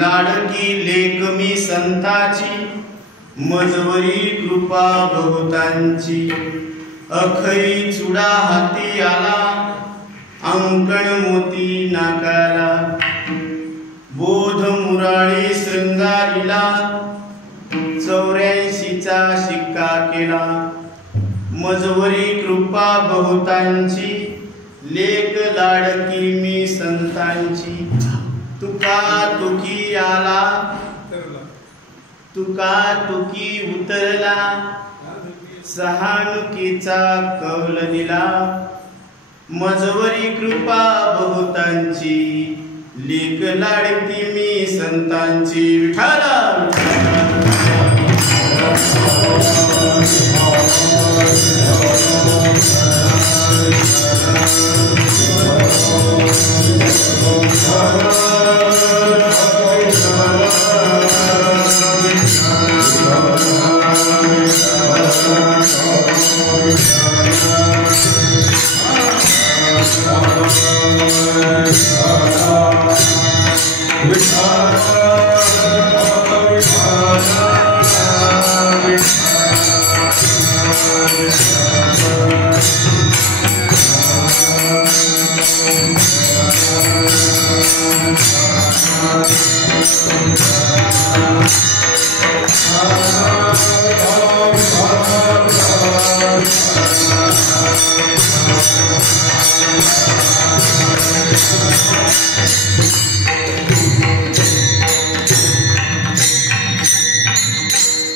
लाडकी लेक मी संताची, मजवरी कृपा बहुतांची। अखई चुडा हाती आला, अंकण मोती नाकाला। बोध मुराळी शृंगारीला, 84चा शिक्का केला। मजवरी कृपा बहुतांची, लेक लाडकी मी संतांची। तुका तुकी आला, तुका तुकी उतरला, सहानुकीचा कौल दिला। मजवरी कृपा बहुतांची, लेक लाडकी मी संतांची। विठाला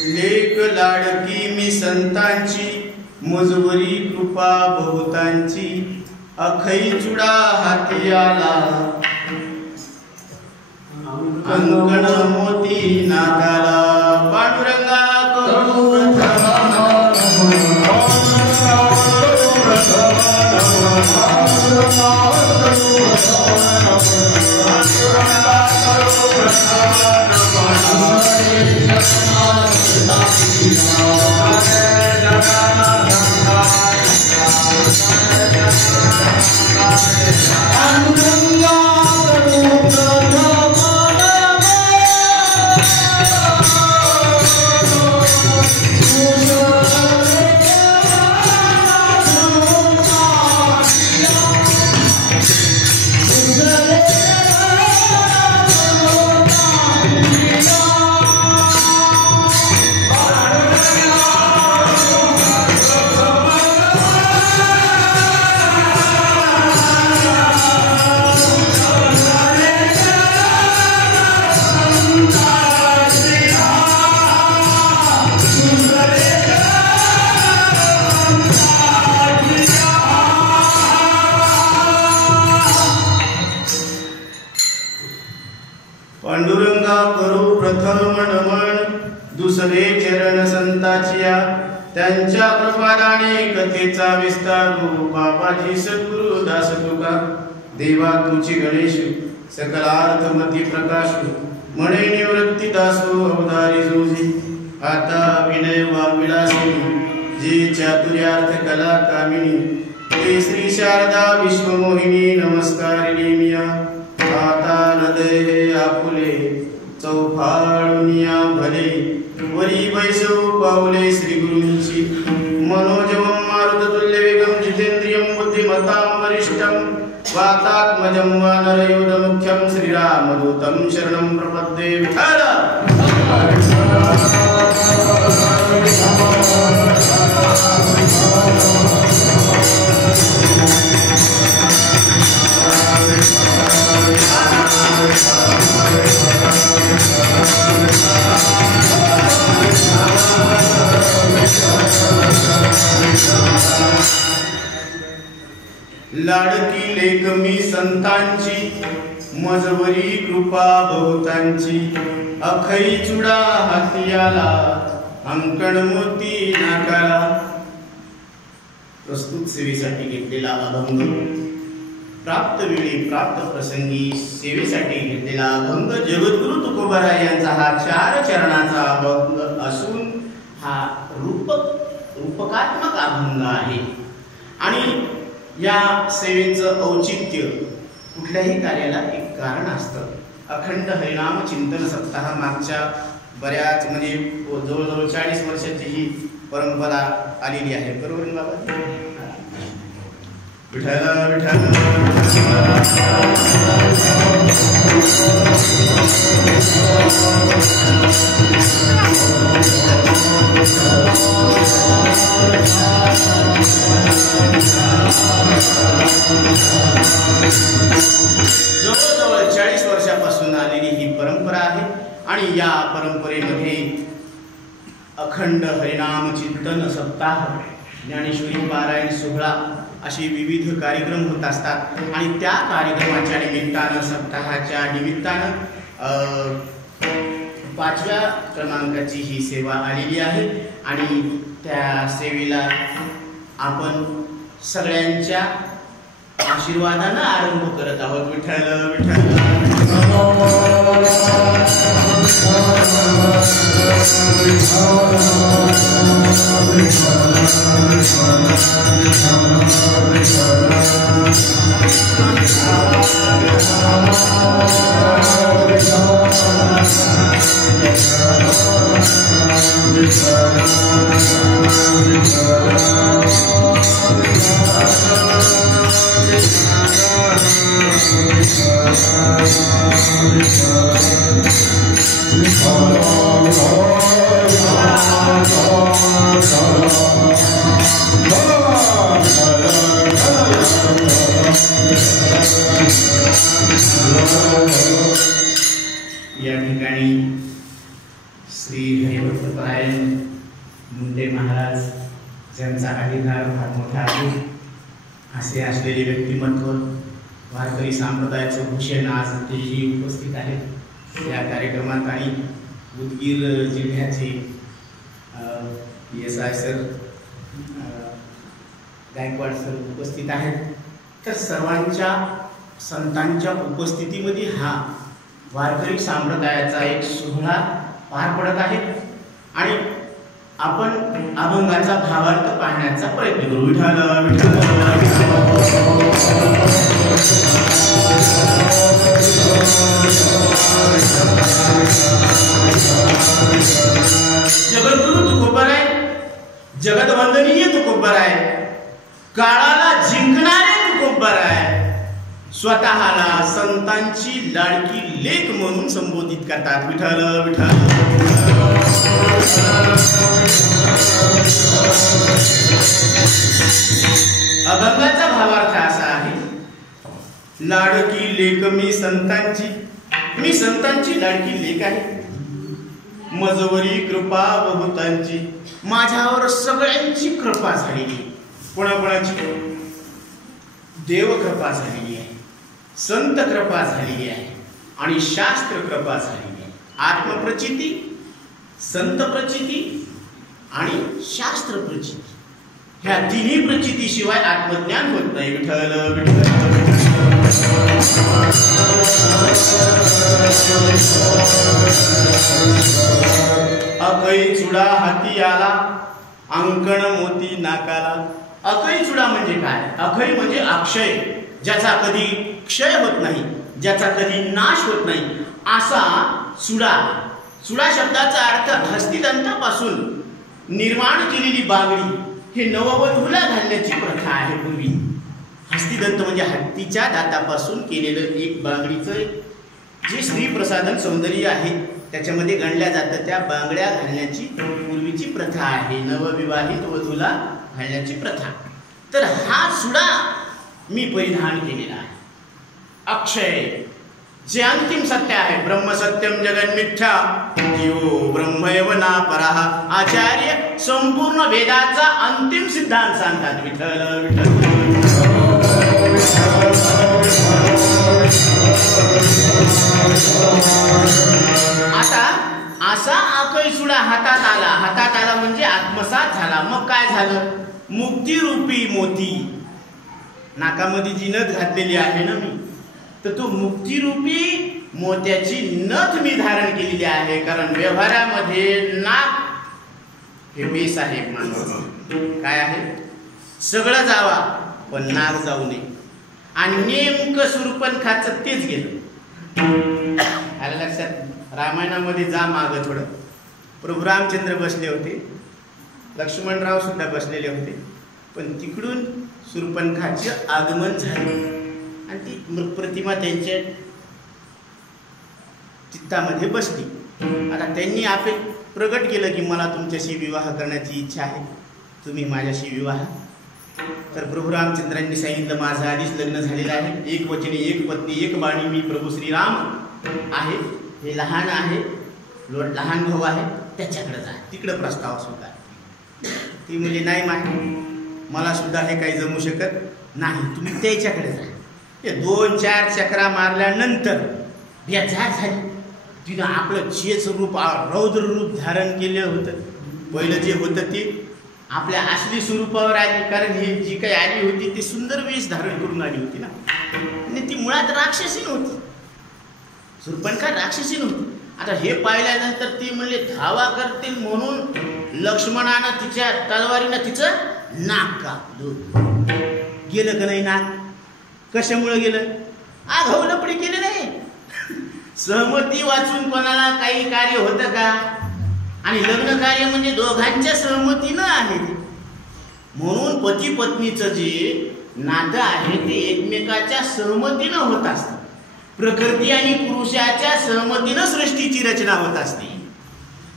लेक लाडकी मी संतांची, मुजवरी कृपा बहुतांची, अखई चुडा हाती आला, कंकण मोती नाकाला, पांडुरंगा करू पांडुरंगा करू प्रथम नमन, दुसरे चरण संताचिया, त्यांच्या कृपादाने कथेचा विस्तारू, बाबाजी सद्गुरु दास तुका, देवा तुची गणेश सकलार्थमती प्रकाशू, म्हणे निवृत्ती दासो अवधारी जोजी, आता विनय वाग्विलासी, जी चातुर्यार्थ कला कामिनी, ते श्री शारदा विश्वमोहिनी नमस्कारिणी मिया, आता हृदय आपुले चौफाळुनिया भले, वरी वैसव पावले श्री गुरूंची, मनोजवं मारुततुल्य वेगं जितेंद्रियं बुद्धिमतां वरिष्ठं, वातात्मजं वानरयोधमुख्यं श्रीरामदूतं शरणं प्रपद्ये विठ्ठल। लाडकी लेक मी संतांची, मजवरी कृपा बहुतांची, अखई चुडा हाती आला, अंकण मोती नाकाला। प्रस्तुत सेवेसाठी घेतलेला अभंग, प्राप्त वेळी प्राप्त प्रसंगी सेवेसाठी घेतलेला अभंग जगद्गुरु तुकोबाराय यांचा हा 4 चरणाचा अभंग असून हा रूपकात्मक अभंग आहे। आणि या सेवेचं औचित्य, कुठल्याही कार्याला एक कारण असतं। अखंड हरिनाम चिंतन सप्ताह मागच्या बऱ्याच म्हणजे जवळजवळ 40 वर्षाची ही परंपरा आलेली आहे, बरोबर ना बाबा? विठ्ठल विठ्ठल जवळजवळ 40 वर्षापासून आलेली ही परंपरा आहे। आणि या परंपरेमध्ये अखंड हरिनाम चिंतन सप्ताह, ज्ञानेश्वरी पारायण सोहळा असे विविध कार्यक्रम होत असतात। आणि त्या कार्यक्रमाच्या निमित्तानं, सप्ताहाच्या निमित्तानं 5व्या क्रमांकाची ही सेवा आलेली आहे। आणि त्या सेवेला आपण सगळ्यांच्या आशीर्वादानं आरंभ करत आहोत। विठ्ठल विठ्ठल या ठिकाणी श्री हरिभक्तपरायण मुंडे महाराज ज्यांचा अधिकार फार मोठा आहे असे असलेले व्यक्तिमत्व वारकरी संप्रदायाचं भूषण आज तेही उपस्थित आहेत या कार्यक्रमात आणि उदगीर जिल्ह्याचे PSI सर गायकवाड सर उपस्थित आहेत। तर सर्वांच्या संतांच्या उपस्थितीमध्ये हा वारकरी संप्रदायाचा एक सोहळा पार पडत आहे आणि आपण अभंगाचा भावार्थ पाहण्याचा प्रयत्न करू। विठ्ठल विठ्ठल जगद्गुरु तुकोबराय, जगत वंदनीय तुकोबराय, काळाला जिंकणारे तुकोबराय, स्वतःला संतांची लाडकी लेक म्हणून संबोधित करतात। विठ्ठल विठ्ठल अभंगाचा भावार्थ असा आहे, लाडकी लेक मी संतांची, मी संतांची लाडकी लेक आहे, मजवरी कृपा बहुतांची, माझ्यावर सगळ्यांची कृपा झालेली, कोणाकोणाची? देव कृपा झालेली आहे, संत कृपा झालेली आहे आणि शास्त्र कृपा झालेली आहे। आत्मप्रचिती, संत प्रचिती आणि शास्त्र प्रचिती ह्या तिन्ही प्रचिती शिवाय आत्मज्ञान होत नाही। विठ्ठल अखई चुडा हाती आला, अंकण मोती नाकाला। अखई चुडा म्हणजे काय? अखई म्हणजे अक्षय, ज्याचा कधी क्षय होत नाही, ज्याचा कधी नाश होत नाही असा चुडा। चुडा शब्दाचा अर्थ हस्तिदंतापासून निर्माण केलेली बांगडी हे नववधूला घालण्याची प्रथा आहे। पूर्वी हस्तिदंत म्हणजे हत्तीच्या दातापासून केलेलं एक बांगडीचं जे श्री प्रसाधन सौंदर्य आहे त्याच्यामध्ये गणल्या जातं, त्या बांगड्या घालण्याची पूर्वीची प्रथा आहे, नवविवाहित वधूला घालण्याची प्रथा। तर हा चुडा मी परिधान केलेला आहे। अक्षय जे अंतिम सत्य आहे, ब्रह्म सत्यम जगन मिथ्या, जीवो ब्रह्मैव ना परः, आचार्य संपूर्ण वेदाचा अंतिम सिद्धांत सांगतात। विठ्ठल विठ्ठल आता असा अखई चुडा हातात आला, हातात आला म्हणजे आत्मसात झाला। मग काय झालं? मुक्तिरूपी मोती, नाकामध्ये जी नथ घातलेली आहे ना मी, तर तो मुक्तिरूपी मोत्याची नथ मी धारण केलेली आहे। कारण व्यवहारामध्ये नाक हे बेस आहे, काय आहे? सगळं जावा पण नाक जाऊ नये, आणि नेमकं शूर्पणखाचं तेच गेलं। आलं लक्षात? रामायणामध्ये जा माग थोडं, प्रभू रामचंद्र बसले होते, लक्ष्मणराव सुद्धा बसलेले होते, पण तिकडून शूर्पणखाचे आगमन झाले आणि ती प्रतिमा त्यांच्या चित्तामध्ये बसली। आता त्यांनी आपले प्रगट केलं की मला तुमच्याशी विवाह करण्याची इच्छा आहे, तुम्ही माझ्याशी विवाह। तर प्रभू रामचंद्रांनी सांगितलं माझं आधीच लग्न झालेलं आहे, एक वचने एक पत्नी एक बाणी, मी प्रभू श्रीराम आहे, हे लहान आहे, लहान भाऊ आहे, त्याच्याकडे जा, तिकडे प्रस्ताव सुद्धा। ती म्हणजे नाही मला सुद्धा हे काही जमू शकत नाही, तुम्ही त्याच्याकडे जा। ते 2-4 चक्रा मारल्यानंतर बेजार झाली, तिनं आपलं चेच रूप रौद्र रूप धारण केलं होतं। पहिलं जे होतं ते आपल्या असली स्वरूपावर आली, कारण ही जी काही आली होती ती सुंदर वेश धारण करून आली होती ना, आणि ती मुळात राक्षसी नव्हती, शूर्पणखा राक्षसी नव्हती। आता हे पाहिल्यानंतर ती म्हणले धावा करतील म्हणून लक्ष्मणानं तिच्या तलवारीनं तिचं नाक कापलं। गेलं का नाही नाक? कशामुळे गेलं? आघाव लपडी केली नाही, सहमती वाचून कोणाला काही कार्य होतं का? आणि लग्न कार्य म्हणजे दोघांच्या सहमतीनं आहे, म्हणून पती पत्नीचं जे नातं आहे ते एकमेकाच्या सहमतीनं होत असतं। प्रकृती आणि पुरुषाच्या सहमतीनं सृष्टीची रचना होत असते।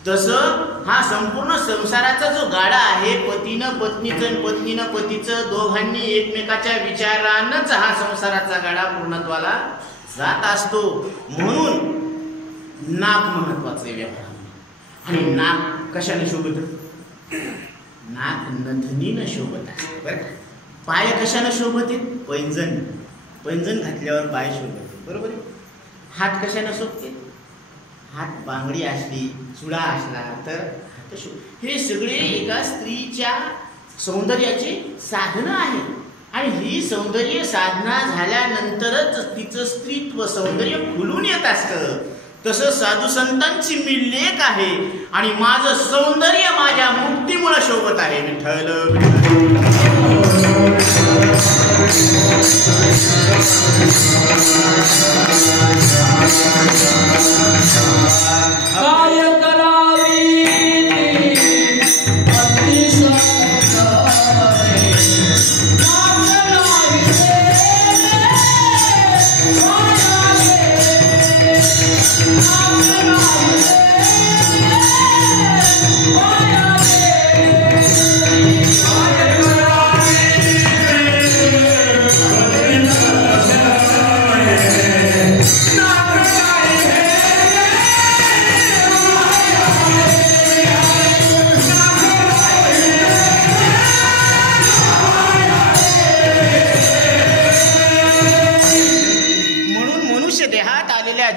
तसं हा संपूर्ण संसाराचा जो गाडा आहे, पतीनं पत्नीचं, पत्नीनं पतीचं, दोघांनी एकमेकाच्या विचारानंच हा संसाराचा गाडा पूर्णत्वाला जात असतो. म्हणून नाक महत्वाचे व्यवहार. आणि नाक कशाने शोभत? नाक नथनीनं शोभत असते बरं का. पाय कशाने शोभत? पैंजण. पैंजण घातल्यावर पाय शोभते, बरोबर आहे. हात कशाने शोभते? हात बांगडी असली, चुडा असला तर हात शोभ. हे सगळे एका स्त्रीच्या सौंदर्याचे साधनं आहेत. आणि ही सौंदर्य साधना झाल्यानंतरच तिचं स्त्रीत्व सौंदर्य खुलून येत असतं. तसं साधू संतांची मी लेक आहे आणि माझं सौंदर्य माझ्या मुक्तीमुळे शोभत आहे. विठ्ठल काय करावी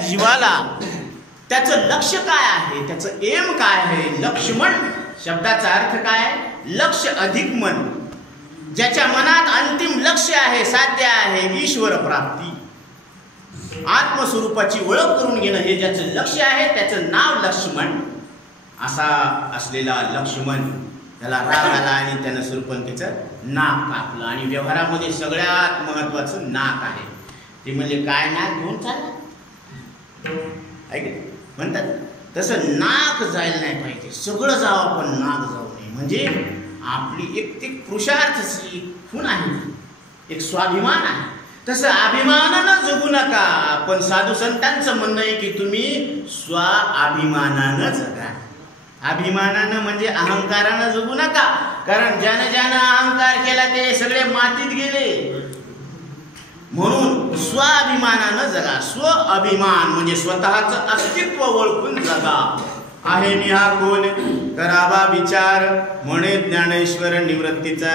जीवाला त्याचं लक्ष काय आहे, त्याचं एम काय आहे. लक्ष्मण शब्दाचा अर्थ काय? लक्ष अधिक मन. ज्याच्या मनात अंतिम लक्ष आहे, साध्य आहे ईश्वर प्राप्ती, आत्मस्वरूपाची ओळख करून घेणं, हे ज्याचं लक्ष आहे त्याचं नाव लक्ष्मण. असा असलेला लक्ष्मण त्याला राग आला आणि त्यानं सुरपंखीचं नाक कापलं. आणि व्यवहारामध्ये सगळ्यात महत्वाचं नाक आहे. ते म्हणजे काय? नाक घेऊन चालला म्हणतात तसं नाक जायला नाही पाहिजे. सगळं जावं पण नाक जाऊ नये. म्हणजे आपली एक ते पुरुषार्थची खूण आहे, एक स्वाभिमान आहे. तसं अभिमानानं जगू नका. पण साधू संतांचं म्हणणं आहे की तुम्ही स्वाभिमानानं जगा. अभिमानानं म्हणजे अहंकारानं जगू नका. कारण ज्यानं ज्यानं अहंकार केला ते सगळे मातीत गेले. म्हणून स्वाभिमानानं जगा. स्व अभिमान म्हणजे स्वतःचं अस्तित्व ओळखून जगा. आहे मी हा कोण करावा विचार म्हणे ज्ञानेश्वर निवृत्तीचा.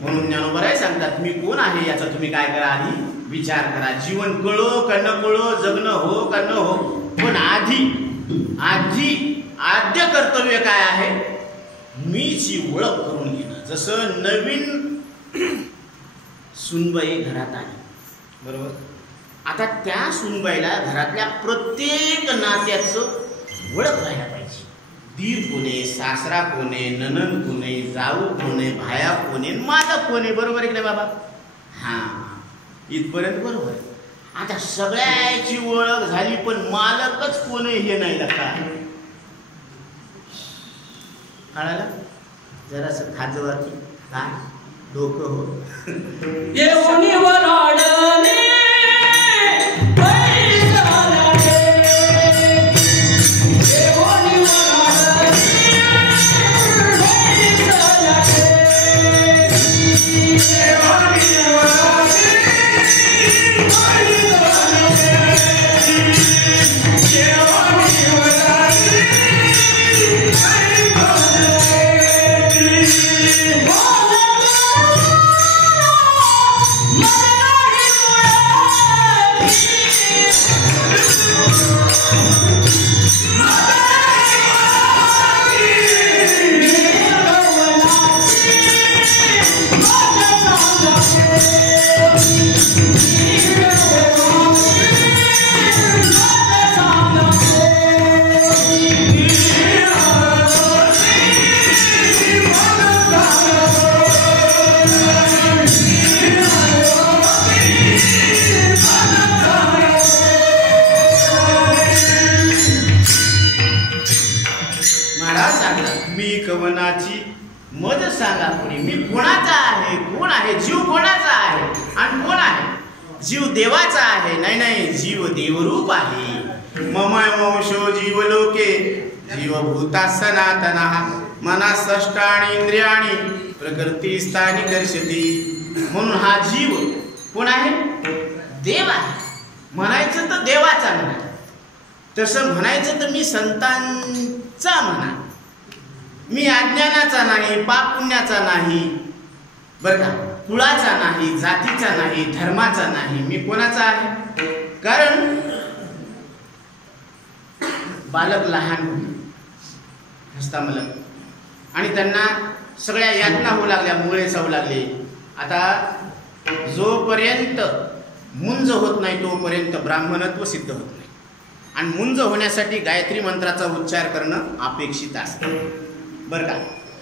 म्हणून ज्ञानोबराय सांगतात मी कोण आहे याचा तुम्ही काय करा, आधी विचार करा. जीवन कळो का न कळो, जगणं हो का न हो, पण आधी आद्य कर्तव्य काय आहे? मीची ओळख करून घेणं. जसं नवीन सुनबाई घरात आली, बरोबर. आता त्या सुनबाईला घरातल्या प्रत्येक नात्याचं ओळख व्हायला पाहिजे. दीर कोणे, सासरा कोणे, ननंद कोणे, जाऊ कोणे, भाया कोणे, माझा कोणे, बरोबर आहे की नाही बाबा? हा, इथपर्यंत बरोबर. आता सगळ्याची ओळख झाली पण मालकच कोणे हे नाही लका. कळालं? जरासं खाजवाची काय डोकं हो. कवनाची मज सांगा कोणी. मी कोणाचा आहे, कोण आहे? जीव कोणाचा आहे आणि कोण आहे? जीव देवाचा आहे. नाही, जीव देवरूप आहे. ममय वंशो जीवलोके जीवभूता सनातनः मना षष्ठाणी इंद्रियाणी प्रकृती स्थानी कर्षती. म्हणून हा जीव कोण आहे? देव आहे. म्हणायचं तसं म्हणायचं तर मी संतांचा म्हणा, मी अज्ञानाचा नाही, पाप पुण्याचा नाही, बरं का, कुळाचा नाही, जातीचा नाही, धर्माचा नाही, मी कोणाचा आहे? कारण बालक लहान होते हस्तामलक आणि त्यांना सगळ्या यातना होऊ लागल्या, मुळे चावू लागले. आता जोपर्यंत मुंज होत नाही तोपर्यंत ब्राह्मणत्व सिद्ध होत नाही आणि मुंज होण्यासाठी गायत्री मंत्राचा उच्चार करणं अपेक्षित असतं, बरं का.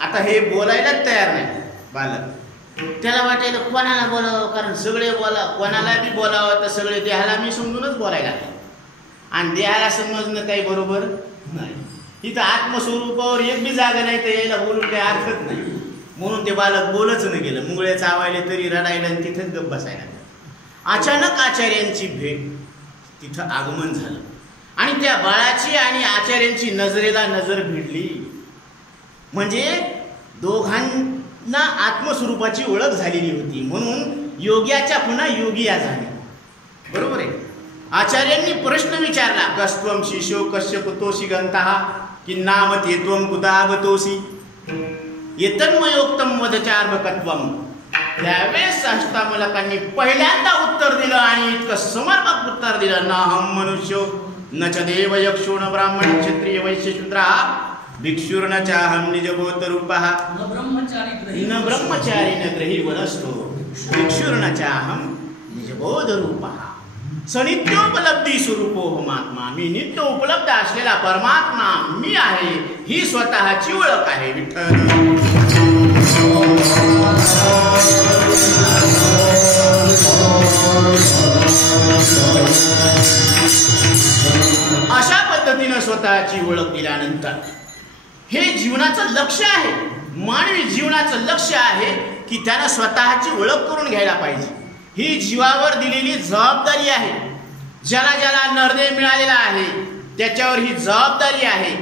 आता हे बोलायलाच तयार नाही बालक, त्याला वाटायला कोणाला बोलावं, कारण सगळे कोणाला बी बोलावं तर सगळे देहाला मी समजूनच बोलायला लागले आणि देहाला समजणं काही बरोबर नाही. इथं आत्मस्वरूपावर एक बी जागा नाही तर यायला बोलून काही अर्थच नाही. म्हणून ते बालक बोलच न गेलं, मुंगळे चावायले तरी रडायला आणि तिथंच गप्प बसायला. अचानक आचार्यांची भेट, तिथं आगमन झालं आणि त्या बाळाची आणि आचार्यांची नजरेला नजर भिडली. म्हणजे दोघांना आत्मस्वरूपाची ओळख झालेली होती, म्हणून योग्याच्या पुन्हा योगिया झाली. बरोबर आहे. आचार्यांनी प्रश्न विचारला, कस्त्वम शिशो कस्य कुतोषी गंतः किन्नामत येत्वम कुतागतोषी येतन्मयोक्तम वदचार्भकत्वम. त्यावेळेस अष्टामलकांनी पहिल्यांदा उत्तर दिलं आणि इतकं समर्पक उत्तर दिलं, न हम मनुष्यो न च देव यक्षो न ब्राह्मण क्षत्रिय वैश्य शूद्रा भिक्षुर्न चाहम निजबोध रूपः न ब्रह्मचारी न ग्रही वनस्थो भिक्षुर्न चाहम निजबोध रूपः सनित्योपलब्धी स्वरूपो महात्मा. मी नित्य उपलब्ध असलेला परमात्मा मी आहे, ही स्वतःची ओळख आहे. विठ्ठल. अशा पद्धतीनं स्वतःची ओळख दिल्यानंतर हे जीवनाचं लक्ष्य आहे, मानवी जीवनाचं लक्ष्य आहे की त्यानं स्वतःची ओळख करून घ्यायला पाहिजे. ही जीवावर दिलेली जबाबदारी आहे. ज्याला ज्याला नरदेह मिळालेला आहे त्याच्यावर ही जबाबदारी आहे.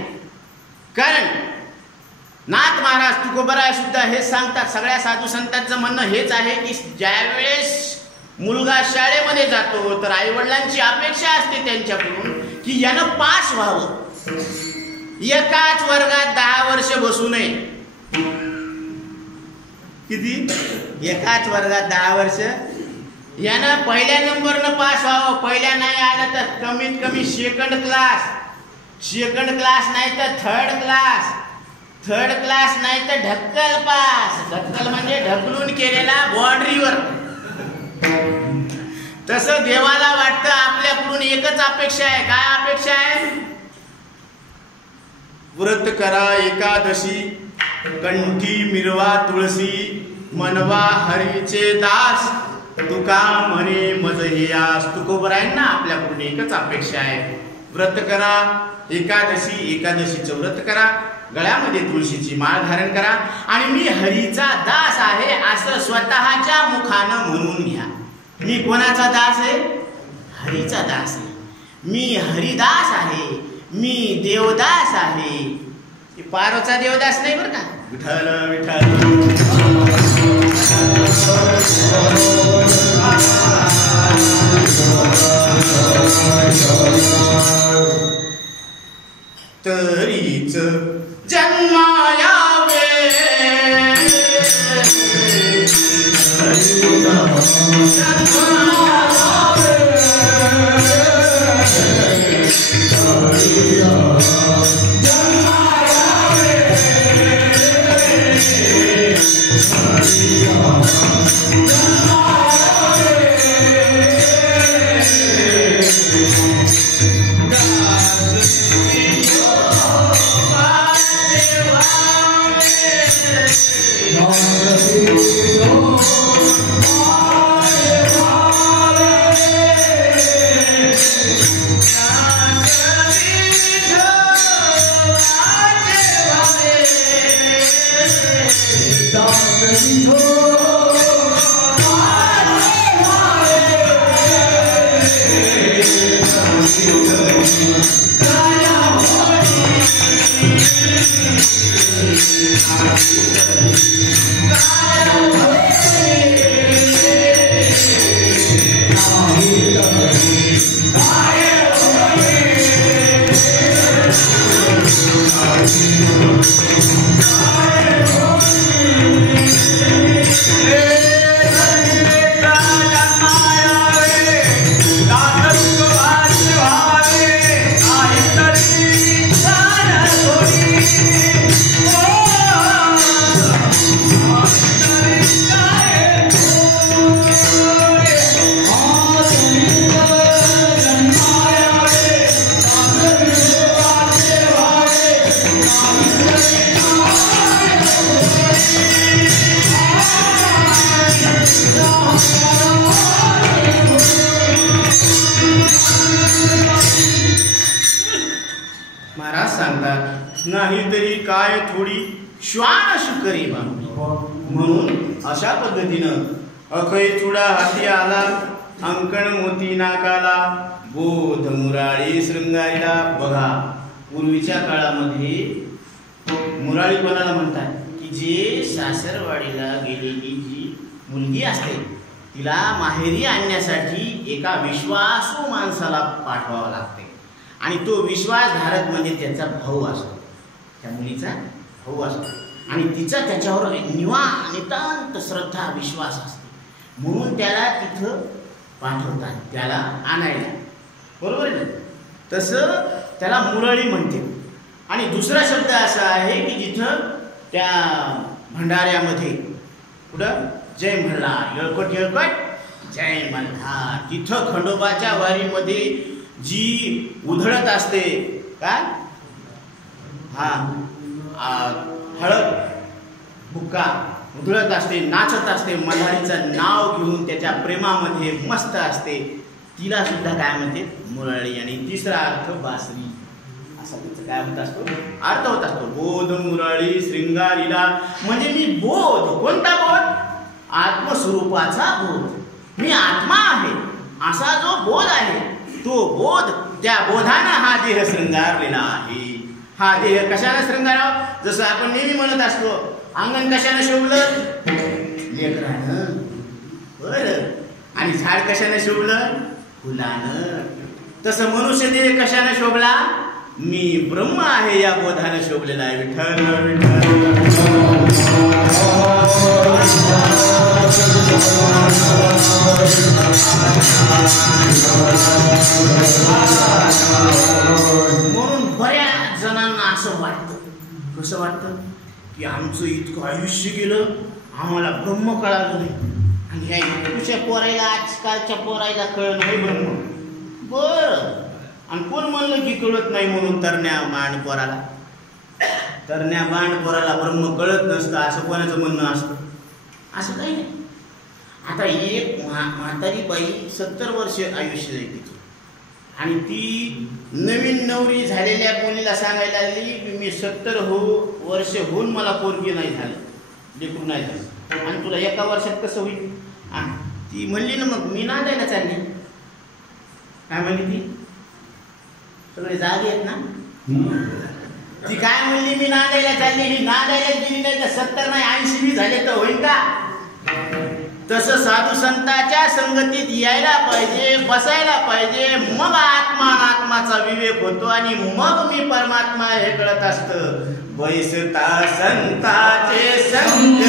कारण नाथ महाराज तुकोबराय सुद्धा हे सांगतात, सगळ्या साधू संतांचं म्हणणं हेच आहे की ज्यावेळेस मुलगा शाळेमध्ये जातो तर आईवडिलांची अपेक्षा असते त्यांच्याकडून की यानं पास व्हावं, एकाच वर्गात 10 वर्ष बसू नये. किती? एकाच वर्गात 10 वर्ष. यानं पहिल्या नंबरनं पास व्हावं, पहिल्या नाही आलं तर कमीत कमी सेकंड क्लास नाही तर थर्ड क्लास नाही तर ढक्कल पास. ढक्कल म्हणजे ढकलून केलेला बॉर्डरीवर. तसं देवाला वाटतं आपल्याकडून एकच अपेक्षा आहे. काय अपेक्षा आहे? व्रत करा एकादशी, कंठी मिरवा तुळशी, मनवा हरीचे दास, तुका म्हणे मज हे आस. तुकोबरायांना आपल्याकडून एकच अपेक्षा आहे. व्रत करा एकादशीचं व्रत करा, गळ्यामध्ये तुळशीची माळ धारण करा आणि मी हरीचा दास आहे असं स्वतःच्या मुखानं म्हणून घ्या. मी कोणाचा दास आहे? हरीचा दास आहे. मी हरिदास आहे, मी देवदास आहे. पारोचा देवदास नाही बरं का. विठ्ठल विठ्ठल. तरीच जन्मायावे सांगतात, नाहीतरी काय थोडी श्वान शुकरी बांधली. म्हणून अशा पद्धतीनं अखय चुडा हाती आला, अंकण मोती नाकाला, बोध मुराळी शृंगारीला. बघा, पूर्वीच्या काळामध्ये मुराळीपणाला म्हणतात की जे सासरवाडीला गेलेली जी मुलगी असते तिला माहेरी आणण्यासाठी एका विश्वासू माणसाला पाठवावं लागते. आणि तो विश्वासधारक म्हणजे त्याचा भाऊ असतो, त्या मुलीचा भाऊ असतो. आणि तिचा त्याच्यावर नितांत श्रद्धा विश्वास असते. म्हणून त्याला तिथं पाठवतात, त्याला आणायला. बरोबर आहे ना? तसं त्याला मुरळी म्हणते. आणि दुसरा शब्द असा आहे की जिथं त्या भंडाऱ्यामध्ये कुठं जय मल्हार, येळकोट येळकोट जय मल्हार, तिथं खंडोबाच्या वारीमध्ये जी उधळत असते काय हळद बुक्का उधळत असते, नाचत असते, मल्हारीचं नाव घेऊन त्याच्या प्रेमामध्ये मस्त असते, तिला सुद्धा काय म्हणते मुरळी. आणि तिसरा अर्थ बासरी, असा तिचा काय होत असतो, अर्थ होत असतो. बोध मुरळी शृंगारीला म्हणजे मी बोध, कोणता बोध? आत्मस्वरूपाचा बोध. मी आत्मा आहे असा जो बोध आहे, तो बोध, त्या बोधानं हा देह शृंगारलेला आहे. हा देह कशाने शृंगारावं? जसं आपण नेहमी म्हणत असतो, अंगण कशाने शोभलं? लेकरानं. बरं. आणि झाड कशाने शोभलं? फुलानं. तसं मनुष्य देह कशाने शोभला? मी ब्रह्म आहे या बोधाने शोभलेला आहे. विठ्ठल म्हणून बऱ्याच जणांना असं वाटतं, कसं वाटतं की आमचं इतकं आयुष्य गेलं, आम्हाला ब्रह्म कळालं नाही. आणि ह्या तुझ्या पोरायला, आजकालच्या पोरायला कळलं नाही ब्रह्म. बरं. आणि कोण म्हणलं की कळत नाही म्हणून तरण्या बाण पोराला ब्रह्म कळत नसतं असं कोणाचं म्हणणं असतं? असं काही नाही. आता एक म्हातारी बाई 70 वर्ष आयुष्य आहे तिचं, आणि ती नवीन नवरी झालेल्या मुलीला सांगायला लागली की मी 70 वर्ष होऊन मला पोरगी नाही झालं, लेकरू नाही झालं, आणि तुला एका वर्षात कसं होईल? ती म्हणली ना मग मी नांदायला चालली. काय म्हणली ती? सगळे जागे आहेत ना? ती काय म्हणली? मी नांदायला चालली. ही नांदायला गेली नाही तर 70 नाही 80 बी झाले तर होईल का? तसं साधू संतांच्या संगतीत यायला पाहिजे, बसायला पाहिजे, मग आत्मा आत्माचा विवेक होतो आणि मग मी परमात्मा हे कळत असतं. बैसता संताचे संग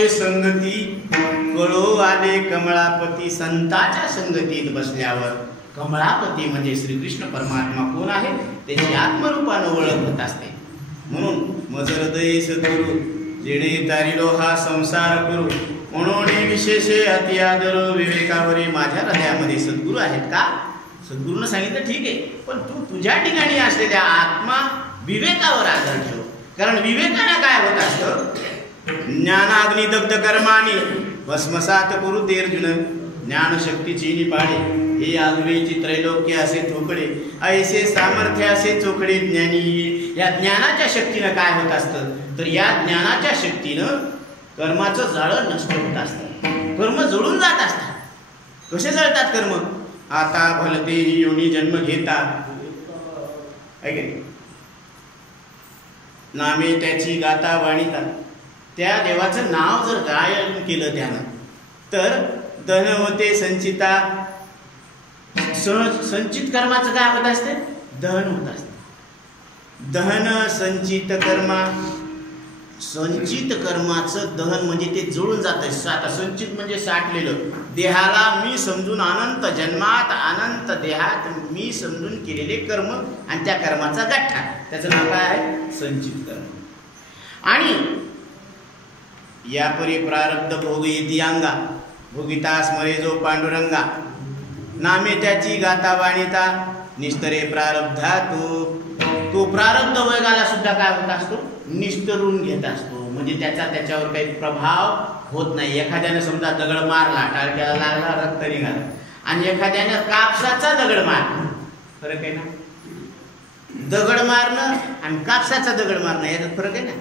कमळाचे संगती कळो आले कमळापती. संताच्या संगतीत बसल्यावर कमळापती म्हणजे श्रीकृष्ण परमात्मा कोण आहे त्याची आत्मरूपानं ओळख होत असते. म्हणून मज हृदय सद्गुरु जेणे तारिलो हा संसार करू. म्हणून विशेषे अति आदर विवेकावरी. माझ्या हृदयामध्ये सद्गुरू आहेत का? सद्गुरूनं सांगितलं ठीक आहे, पण तू तुझ्या ठिकाणी असलेल्या आत्मा विवेकावर आधार ठेव. कारण विवेकानं काय होत असतं, ज्ञानाग्नी दग्ध कर्मानी भस्मसात करू ते अर्जुन. ज्ञानशक्तीची निपाडे हे आगुरीची त्रैलोक्य असे ठोकळे. ऐसे सामर्थ्य असे चोखडे ज्ञानी. या ज्ञानाच्या शक्तीनं काय होत असतं, तर या ज्ञानाच्या शक्तीनं कर्माचं जाळं नष्ट होत असतं. कर्म जळून जात असतात. कसे जळतात कर्म? आता भलते योनी जन्म घेतात, ऐके नामे त्याची गाता वाणीता. त्या देवाचं नाव जर गायन केलं त्यानं तर धन होते संचिता. संचित कर्माचं काय होत असते? दहन होत असते. दहन संचित कर्मा. संचित कर्माचं दहन म्हणजे ते जळून जात. आता संचित म्हणजे साठलेलं. देहाला मी समजून अनंत जन्मात अनंत देहात मी समजून केलेले कर्म आणि त्या कर्माचा गठ्ठा, त्याचं नाव काय आहे? संचित कर्म. आणि यापरी प्रारब्ध भोग येती अंगा. भोगिता स्मरे जो पांडुरंगा. नामे त्याची गाता वाणीता. निस्तरे प्रारब्धा तो प्रारब्ध वर्गाला सुद्धा काय होत असतो? निस्तरून घेत असतो. म्हणजे त्याच्यावर काही प्रभाव होत नाही. एखाद्याने समजा दगड मारला, टाळक्याला लागला, रक्त निघाला, आणि एखाद्याने कापसाचा दगड मारला, फरक आहे ना? दगड मारणं आणि कापसाचा दगड मारणं याच्यात फरक आहे ना?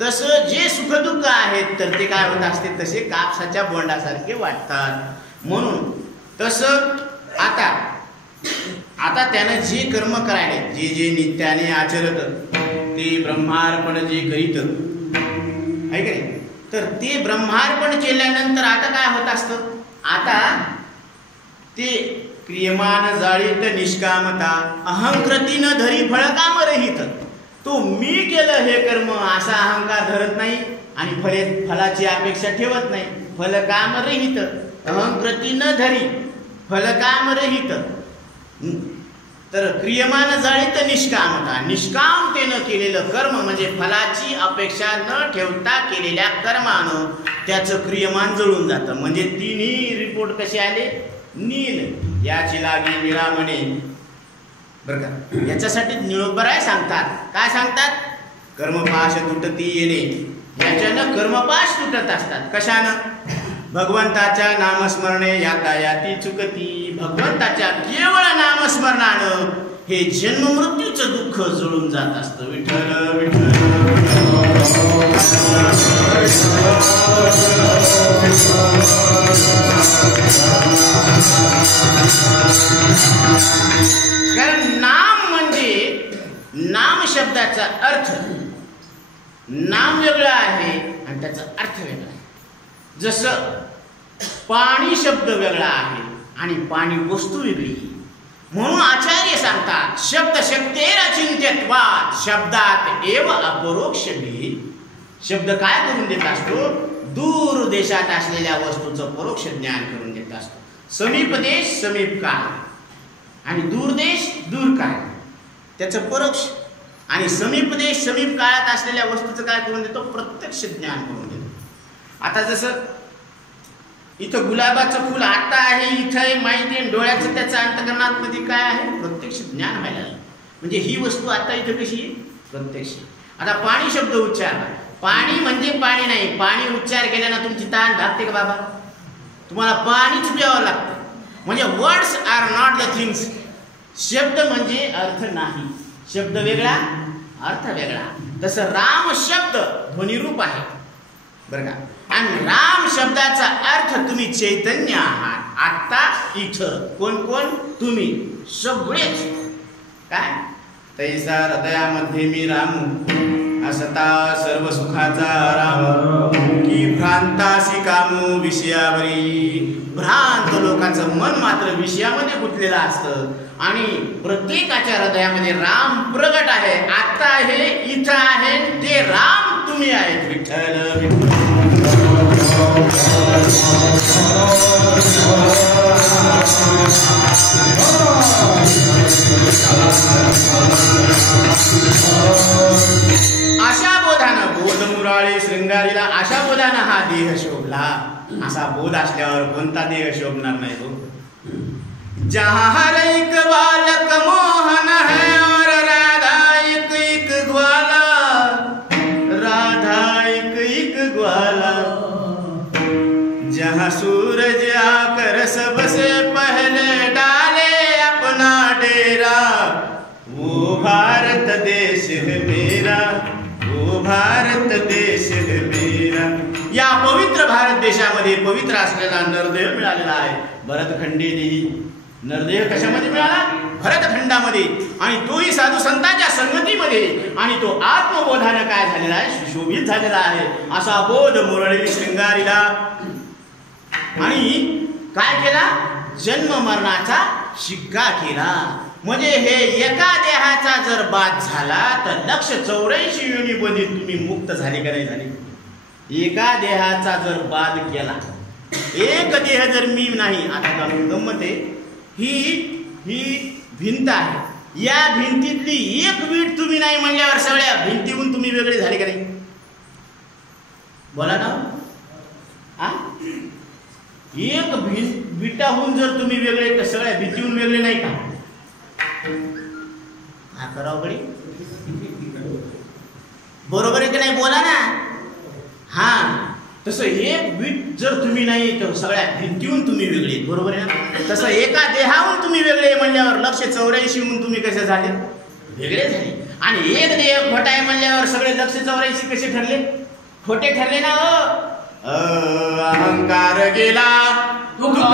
तसं जे सुखदुःख आहेत तर ते काय होत असते, तसे कापसाच्या बोंडासारखे वाटतात. म्हणून तसं आता त्यानं जे कर्म करायले, जे नित्याने आचरत, ते ब्रह्मार्पण जे करीत आहे का, तर ते ब्रह्मार्पण केल्यानंतर आता काय होत असतं? आता ते क्रियमान जाळीत निष्कामता. अहंकृतीनं धरी फळकाम रहित. तो मी केलं हे कर्म असा अहंकार धरत नाही आणि फलाची अपेक्षा ठेवत नाही. फलकाम रहित. अहंकृती न धरी फलकाम रहित. तर क्रियमान जाळीत निष्कामता. निष्कामतेनं केलेलं कर्म म्हणजे फलाची अपेक्षा न ठेवता केलेल्या कर्मानं त्याचं क्रियमान जळून जातं. म्हणजे तिन्ही रिपोर्ट कसे आले? नील. याची लागी निरामणे. बरं का, याच्यासाठी निळोबराय सांगतात. काय सांगतात? कर्मपाश तुटती येणे. याच्यानं कर्मपाश तुटत असतात. कशानं? भगवंताच्या नामस्मरणे यातायाती चुकती. भगवंताच्या केवळ नामस्मरणानं हे जन्म मृत्यूचं दुःख जळून जात असतं. विठ्ठल विठ्ठल. कारण नाम म्हणजे, नाम शब्दाचा अर्थ, नाम वेगळं आहे आणि त्याचा अर्थ वेगळा आहे. जसं पाणी शब्द वेगळा आहे आणि पाणी वस्तू वेगळी. म्हणून आचार्य सांगतात शब्द शक्तेर अचिंत्यत्वात्. शब्दात एव अपरोक्ष भेद. शब्द काय करून देत असतो? दूर देशात असलेल्या वस्तूचं परोक्ष ज्ञान करून देत असतो. समीप देश समीप काळ आणि दूर देश दूर काळ त्याचं परोक्ष. आणि समीप देश समीप काळात असलेल्या वस्तूचं काय करून देतो? प्रत्यक्ष ज्ञान करून देतो. आता जसं इथं गुलाबाचं फुल आता आहे, इथं आहे माहिती आहे, डोळ्याचं त्याचं अंतकरणात मध्ये काय आहे? प्रत्यक्ष ज्ञान व्हायला. म्हणजे ही वस्तू आता इथं कशी आहे? प्रत्यक्ष. आता पाणी शब्द उच्चार. पाणी म्हणजे पाणी नाही. पाणी उच्चार केल्यानं तुमची ताण भागते का बाबा? तुम्हाला पाणीच प्यावं लागतं. म्हणजे words are not the things. शब्द म्हणजे अर्थ नाही. शब्द वेगळा, अर्थ वेगळा. तसं राम शब्द ध्वनिरूप आहे, बरं का. आणि राम शब्दाचा अर्थ तुम्ही चैतन्य आहात. आता इथं कोण कोण? तुम्ही सगळेच. काय? तैसा हृदयामध्ये मी रामू असता सर्व सुखाचा राम. की भ्रांतासी कामू विषयावरी. भ्रांत लोकांचं मन मात्र विषयामध्ये गुंतलेलं असतं आणि प्रत्येकाच्या हृदयामध्ये राम प्रगट आहे. आता हे इथं आहे, ते राम तुम्ही आहेत. विठ्ठल विठ्ठल. बोध मुराळे श्रृंगारीला अशा बोधानं हा देह शोभला. असा बोध असल्यावर कोणता देह शोभणार नाही हो. जहाँ हर एक बालक मोहन है और राधा एक एक ग्वाला, राधा एक एक ग्वाला. जहाँ सूरज आकर सबसे पहले डाले अपना डेरा, वो भारत देश है मेरा, वो भारत देश है मेरा. या पवित्र भारत देशामध्ये पवित्र असलेला नरदेह मिळालेला आहे. भरतखंडी देही नरदेह कशामध्ये मिळाला? भरतखंडामध्ये. आणि तोही साधू संतांच्या संगतीमध्ये. आणि तो आत्मबोधानं काय झालेला आहे? सुशोभित झालेला आहे. असा बोध मुरळी श्रृंगारीला. आणि काय केला? जन्म मरणाचा शिक्का केला. म्हणजे हे एका देहाचा जर बाद झाला तर 184 योनीमध्ये तुम्ही मुक्त झाले का नाही झाले? एका देहाचा जर बाद केला, एक देह जर मी नाही. आता गंमत आहे, ही भिंत आहे. या भिंतीतली एक वीट तुम्ही नाही म्हणल्यावर सगळ्या भिंतीहून तुम्ही वेगळे झाले का नाही? बोला ना. एक विटाहून जर तुम्ही वेगळे तर सगळ्या भिंतीहून वेगळे नाही का? हा करावं गडी. बरोबर आहे की नाही? बोला ना. हा, तसं एक वीट जर तुम्ही नाही तर सगळ्या भिंतीहून तुम्ही वेगळे. बरोबर आहे ना? तसं एका देहाहून तुम्ही वेगळे म्हणल्यावर 184 तुम्ही कसे झाले? वेगळे झाले. आणि एक देह खोटा आहे म्हणल्यावर सगळे 184 कसे ठरले? खोटे ठरले ना हो. अहंकार गेला तुका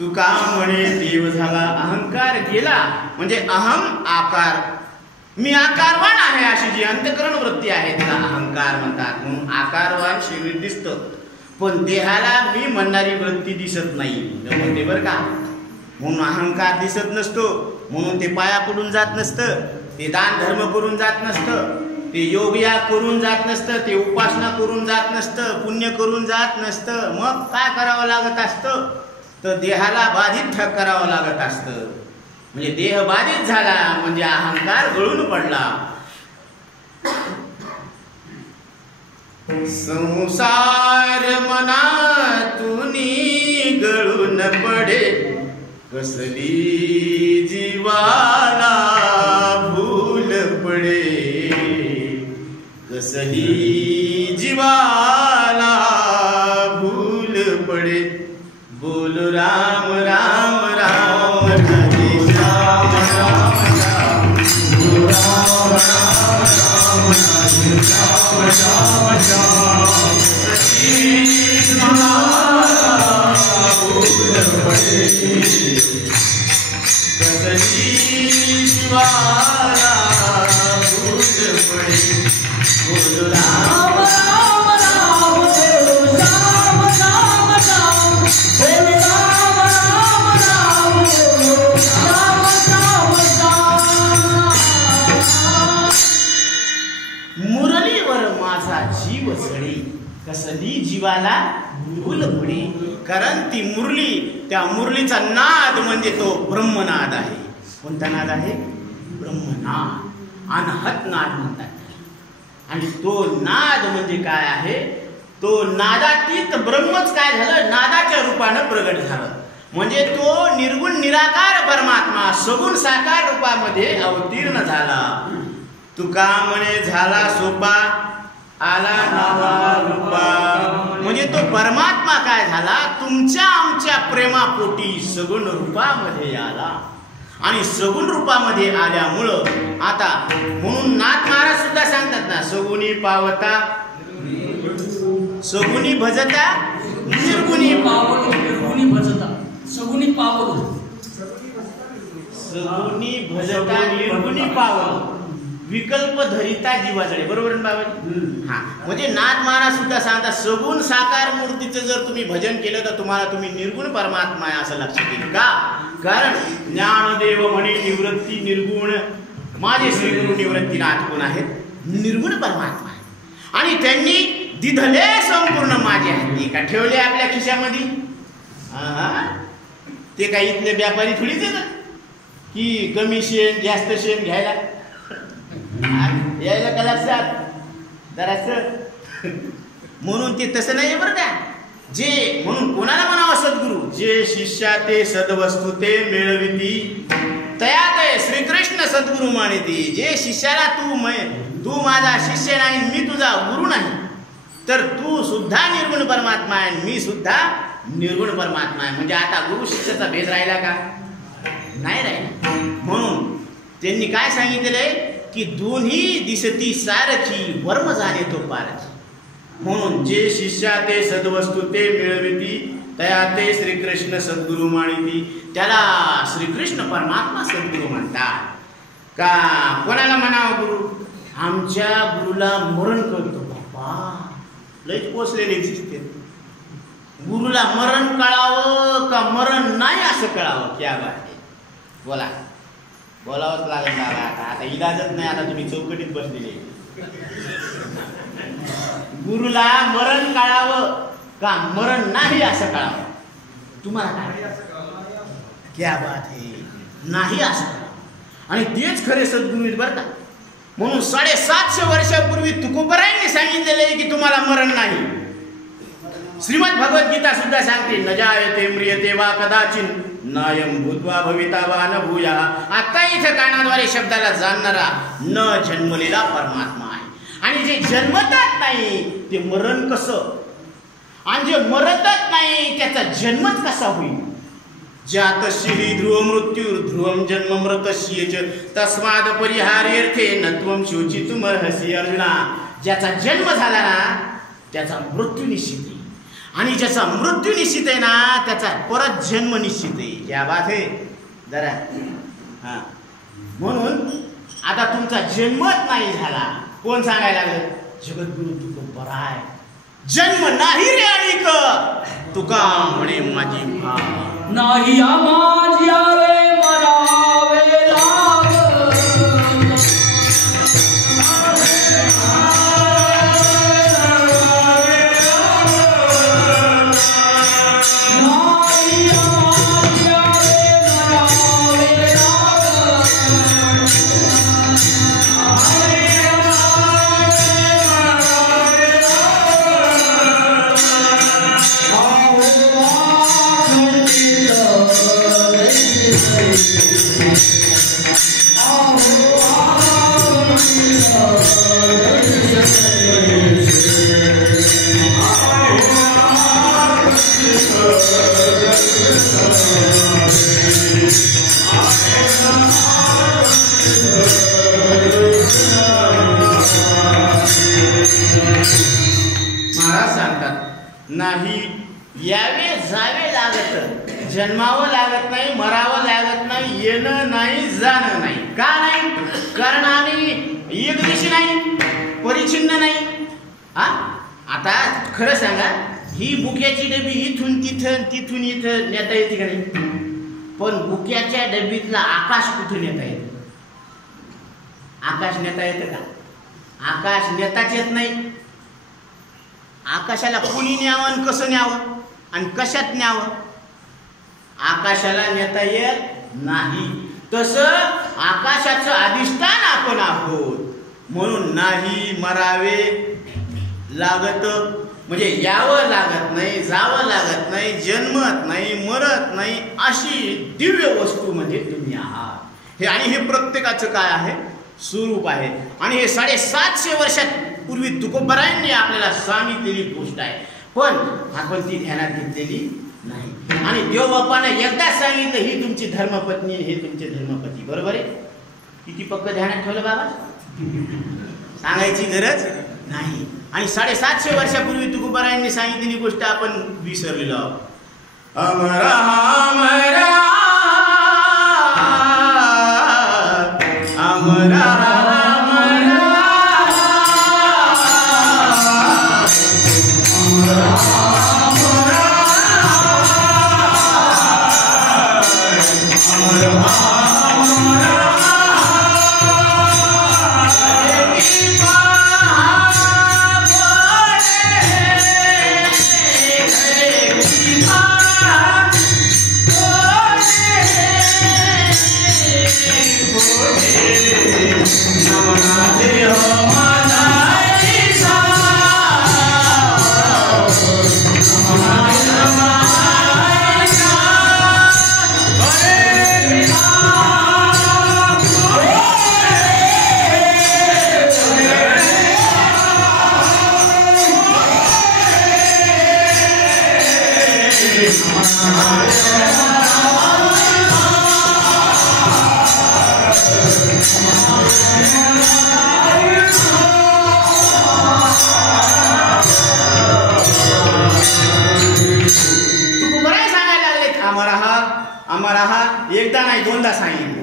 तुका म्हणे देव झाला. अहंकार गेला म्हणजे अहम आकार, मी आकारवान आहे अशी जी अंतःकरण वृत्ती आहे त्याला अहंकार म्हणतात. म्हणून आकारवान शरीर दिसतं पण देहाला मी म्हणणारी वृत्ती दिसत नाही. म्हणते बरं का. म्हणून अहंकार दिसत नसतो. म्हणून ते पाया पडून जात नसतं, ते दान धर्म करून जात नसतं, ते योगया करून जात नसतं, ते उपासना करून जात नसतं, पुण्य करून जात नसतं. मग काय करावं लागत असतं? तर देहाला बाधित करावं लागत असतं. म्हणजे देह बाधित झाला म्हणजे अहंकार गळून पडला. संसार मनातून गळून पडे, कसली जीवाला भूल पडे, कसली जीवाला भूल पडे. बोल राम राम राम हरे श्याम राम राम, बोल राम राम राम हरे श्याम श्याम श्याम. सखी जीवाला भूल पडे, कसली जीवाला भूल पडे. बोल राम राम राम बोल राम राम राम, बोल राम राम राम बोल राम राम राम. मुरलीवर माझा जीव जळे, कसली जीवाला भूल पडे. कारण ती मुरली, त्या मुरलीचा नाद म्हणजे तो ब्रह्मनाद आहे. कोणता नाद आहे? ब्रह्मनाद. अनहत नाद म्हणतात. आणि तो नाद म्हणजे काय आहे, तो नादातीत ब्रह्मच काय झालं, नादाच्या रूपानं प्रगट झालं. म्हणजे तो निर्गुण निराकार परमात्मा सगुण साकार रूपामध्ये अवतीर्ण झाला. तुका म्हणे झाला सोपा आला नावा रूपा. म्हणजे तो परमात्मा काय झाला, तुमच्या आमच्या प्रेमापोटी सगुण रूपामध्ये आला. आणि सगुण रूपामध्ये आल्यामुळं आता म्हणून नाथ महाराज सुद्धा सांगतात ना, सगुणी पावता सगुणी भजता निर्गुणी पावलो, निर्गुणी भजता सगुणी पावलो, सगुणी भजता निर्गुणी पावलो, विकल्प धरिता जीवाजळे. बरोबर ना बाबाजी? हा, म्हणजे नाथ महाराज सुद्धा सांगतात सगुण साकार मूर्तीचं जर तुम्ही भजन केलं तर तुम्हाला तुम्ही निर्गुण परमात्मा आहे असं लक्षात येईल. का? कारण ज्ञानदेव म्हणे निवृत्ती निर्गुण, माझे श्रीगुरु निवृत्तीनाथ कोण आहेत? निर्गुण परमात्मा आहे. आणि त्यांनी दिधले संपूर्ण माझे आहेत. ते का ठेवले आपल्या खिशामध्ये? ते काही इथले व्यापारी थोडीच येतात की कमी शेण जास्त शेण घ्यायला यायला का लक्षात जरास. म्हणून ते तसं नाही बरं का. जे म्हणून कोणाला म्हणावं सद्गुरू, जे शिष्या ते सद्वस्तू ते मिळविती तया ते श्रीकृष्ण सद्गुरू मानिती. जे शिष्याला तू माझा शिष्य नाही, मी तुझा गुरु नाही, तर तू सुद्धा निर्गुण परमात्मा आहे, मी सुद्धा निर्गुण परमात्मा आहे. म्हणजे आता गुरु शिष्याचा भेद राहिला का? नाही राहिला. म्हणून त्यांनी काय सांगितलेलं की दोन्ही दिसती सारखी वर्म जाणे तो पारखी. म्हणून जे शिष्या ते सद्वस्तू ते मिळविती तया ते श्रीकृष्ण सद्गुरू मानिती. त्याला श्रीकृष्ण परमात्मा सद्गुरू म्हणतात. का कोणाला म्हणावं गुरु? आमच्या गुरुला मरण करतो बाबा, लयच पोचलेले दिसते. गुरुला मरण कळावं का मरण नाही असं कळावं. क्या बात आहे. बोला, बोलावंच लागेल बाबा. आता इलाजच नाही. आता तुम्ही चौकटीत बसलेले. गुरुला मरण कळावं का मरण नाही असं कळावं. तुम्हाला काय? क्या बात आहे. नाही असं कळावं. आणि तेच खरे सद्गुरू आहेत बरं का. म्हणून 750 वर्षापूर्वी तुकोबरायांनी सांगितलेले की तुम्हाला मरण नाही. श्रीमद भगवद्गीता सुद्धा सांगते न जायते म्रियते वा कदाचिन नायम भूत्वा भविता वा न भूया. आता इथं कानाद्वारे शब्दाला जाणणारा न जन्मलेला परमात्मा आहे. आणि जे जन्मतात नाही ते मरण कसं, आणि जे मरतच नाही त्याचा जन्मच कसा होईल. जातशी ध्रुव मृत्यू ध्रुवम जन्म मृतस्य तस्माद परिहार्यर्थे नत्वम शोचितुमर्हसि. अर्जुना, ज्याचा जन्म झाला ना त्याचा मृत्यू निश्चित आहे, आणि ज्याचा मृत्यू निश्चित आहे ना त्याचा परत जन्म निश्चित आहे. क्या बात आहे जरा. हा, म्हणून आता तुमचा जन्मच नाही झाला. कोण सांगायला लागलं? जगद्गुरु तुका बरा आहे. जन्म नाही रे आणिक तुका म्हणे माझी भा नाही माझी आवे मरावे लाग. महाराज सांगतात नाही यावे जावे लागत, जन्मावं लागत नाही, मरावं लागत नाही, येणं नाही जाणं नाही. का नाही? कारण आम्ही एक दिवशी नाही, परिचिन्न नाही. हा, आता खरं सांगा, ही बुक्याची डबी इथून तिथं तिथून इथं नेता येते का नाही? पण बुक्याच्या डबीतला आकाश कुठे नेता येतं? आकाश नेता येतं का? आकाश नेताच येत नाही. आकाशाला कुणी न्यावं आणि कसं न्यावं आणि कशात न्यावं? आकाशाला नेता येत नाही. तसं आकाशाचं अधिष्ठान आपण आहोत. म्हणून नाही मरावे लागत, म्हणजे यावं लागत नाही, जावं लागत नाही, जन्मत नाही, मरत नाही, अशी दिव्य वस्तू म्हणजे तुम्ही आहात. हे आणि हे प्रत्येकाचं काय आहे? स्वरूप आहे. आणि हे 750 वर्षापूर्वी तुकोबरायांनी आपल्याला सांगितलेली गोष्ट आहे, पण आपण ती ध्यानात घेतलेली नाही. आणि देवबापाने एकदा सांगितलं ही तुमची धर्मपत्नी, हे तुमचे धर्मपती. बरोबर आहे? किती पक्क ध्यानात ठेवलं बाबा? सांगायची गरज नाही. आणि 750 वर्षापूर्वी तुकोबरायांनी सांगितलेली गोष्ट आपण विसरलेलो आहोत. अमरा अमरा अमरा एकदा नाही दोनदा सांगितलं.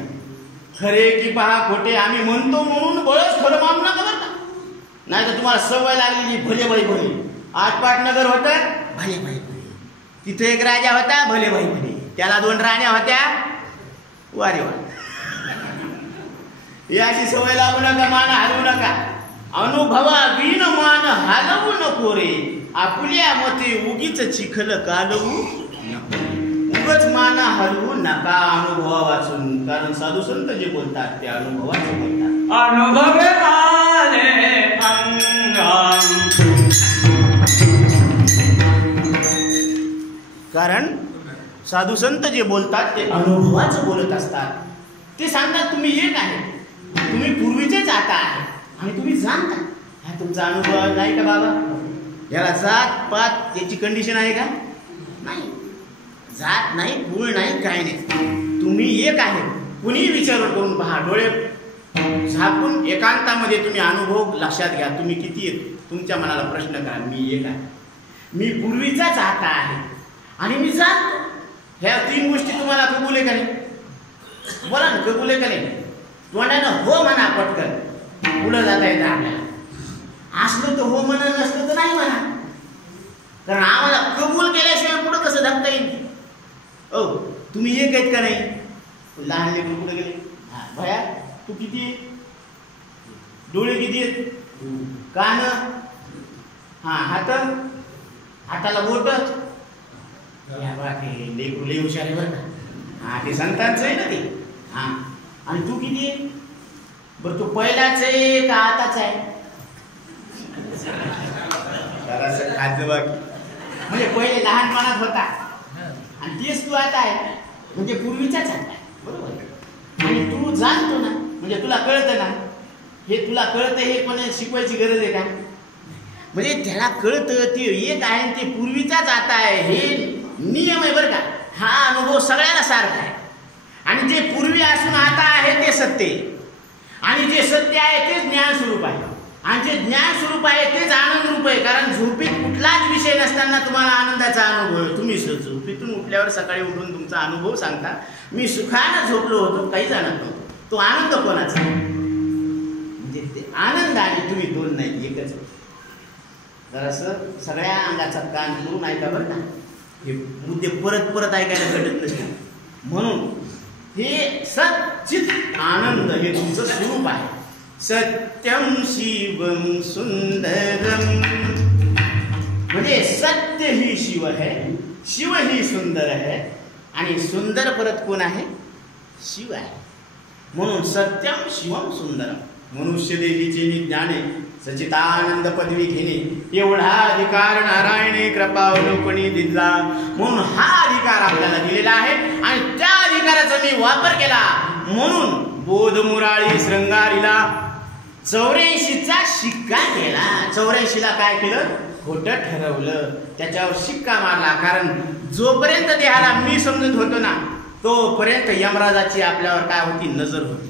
खरे की पहा खोटे आम्ही म्हणतो म्हणून बळच खरं मानू नका बरं का. नाही तर तुम्हाला सवय लागलेली भले भाई भले. आटपाट नगर होतं, भले भाई भले. तिथे एक राजा होता, भले भाई भले. त्याला 2 राण्या होत्या, वारे वा. याची सवय लागू नका, मान हलवू नका. अनुभवा बिन मान हलवू नको रे, आपल्या मते उगीच चिखल कालवू नको. उगच मान हलवू नका अनुभवा वाचून, कारण साधू संत जे बोलतात ते अनुभवाचे बोलतात. अनुभवे आले अंगाम, कारण साधू संत जे बोलतात ते अनुभवाचं बोलत असतात. ते सांगतात तुम्ही एक आहे, तुम्ही पूर्वीचेच आता आहे आणि तुम्ही जाणता. हा तुमचा अनुभव नाही का बाबा? याला जात पात याची कंडिशन आहे का? नाही. जात नाही, कुळ नाही, काय नाही. तुम्ही एक आहे. कुणी विचार करून पहा, डोळे झाकून एकांतामध्ये तुम्ही अनुभव लक्षात घ्या. तुम्ही किती आहेत? तुमच्या मनाला प्रश्न करा. मी एक आहे, मी पूर्वीचाच आता आहे आणि मी जाणतो. ह्या 3 गोष्टी तुम्हाला कबूल आहे का नाही? बोला ना, कबूल आहे का नाही? तोंडानं हो म्हणा पटकन, पुढं जाता येतं आपल्याला. असलं तर हो म्हणा, नसलं तर नाही म्हणा. कारण आम्हाला कबूल केल्याशिवाय पुढं कसं धकता येईल? ओ तुम्ही एक आहेत का नाही? लहान लेकरं पुढे गेले. हा भया तू किती आहे? डोळे किती आहेत? कान, हा हात, हाताला बोट. लेकरू लय हुशार आहे बरं का. हा ते संतांचं आहे ना ते. हा आणि तू किती आहे? बरं तू पहिलाच आहे का आताच आहे? म्हणजे पहिले लहानपणात होता आणि तेच तू आता आहे, म्हणजे पूर्वीचाच आता आहे. बरोबर. आणि तू जाणतो ना, म्हणजे तुला कळतं ना. हे तुला कळतं हे पण शिकवायची गरज आहे का? म्हणजे त्याला कळतं ते एक आहे, ते पूर्वीचाच आता आहे. हे नियम आहे बरं का. हा अनुभव सगळ्याला सारखा आहे. आणि जे पूर्वी असून आता आहे ते सत्य आहे, आणि जे सत्य आहे तेच ज्ञान स्वरूप आहे, आणि जे ज्ञान स्वरूप आहे तेच आनंद रूप आहे. कारण झोपेत कुठलाच विषय नसताना तुम्हाला आनंदाचा अनुभव आहे. तुम्ही झोपेतून उठल्यावर सकाळी उठून तुमचा अनुभव सांगता, मी सुखानं झोपलो होतो, काही जाणत नव्हतो. तो आनंद कोणाचा? म्हणजे ते आनंद आणि तुम्ही 2 नाही, एकच. जरासं सगळ्या अंगाचा कान करून ऐका बरं का. हे मुद्दे परत परत ऐकायला घडत नसते. म्हणून हे सच्चित आनंद हे तुमचं स्वरूप आहे. सत्यम शिवम सुंदरम, म्हणजे सत्य ही शिव है, शिव ही सुंदर है, आणि सुंदर परत कोण आहे? शिव आहे. म्हणून सत्यम शिवम सुंदरम मनुष्य देवीचे ज्ञाने सचितानंद पदवी घेणे एवढा अधिकार नारायणे कृपावलोकनी दिला. म्हणून हा अधिकार आपल्याला दिलेला आहे आणि त्या अधिकाराचा मी वापर केला. म्हणून बोधमुराळी श्रंगारीला 84चा शिक्का केला. 84ला काय केलं? खोटं ठरवलं, त्याच्यावर शिक्का मारला. कारण जोपर्यंत देहाला मी समजत होतो ना तोपर्यंत यमराजाची आपल्यावर काय होती? नजर होती.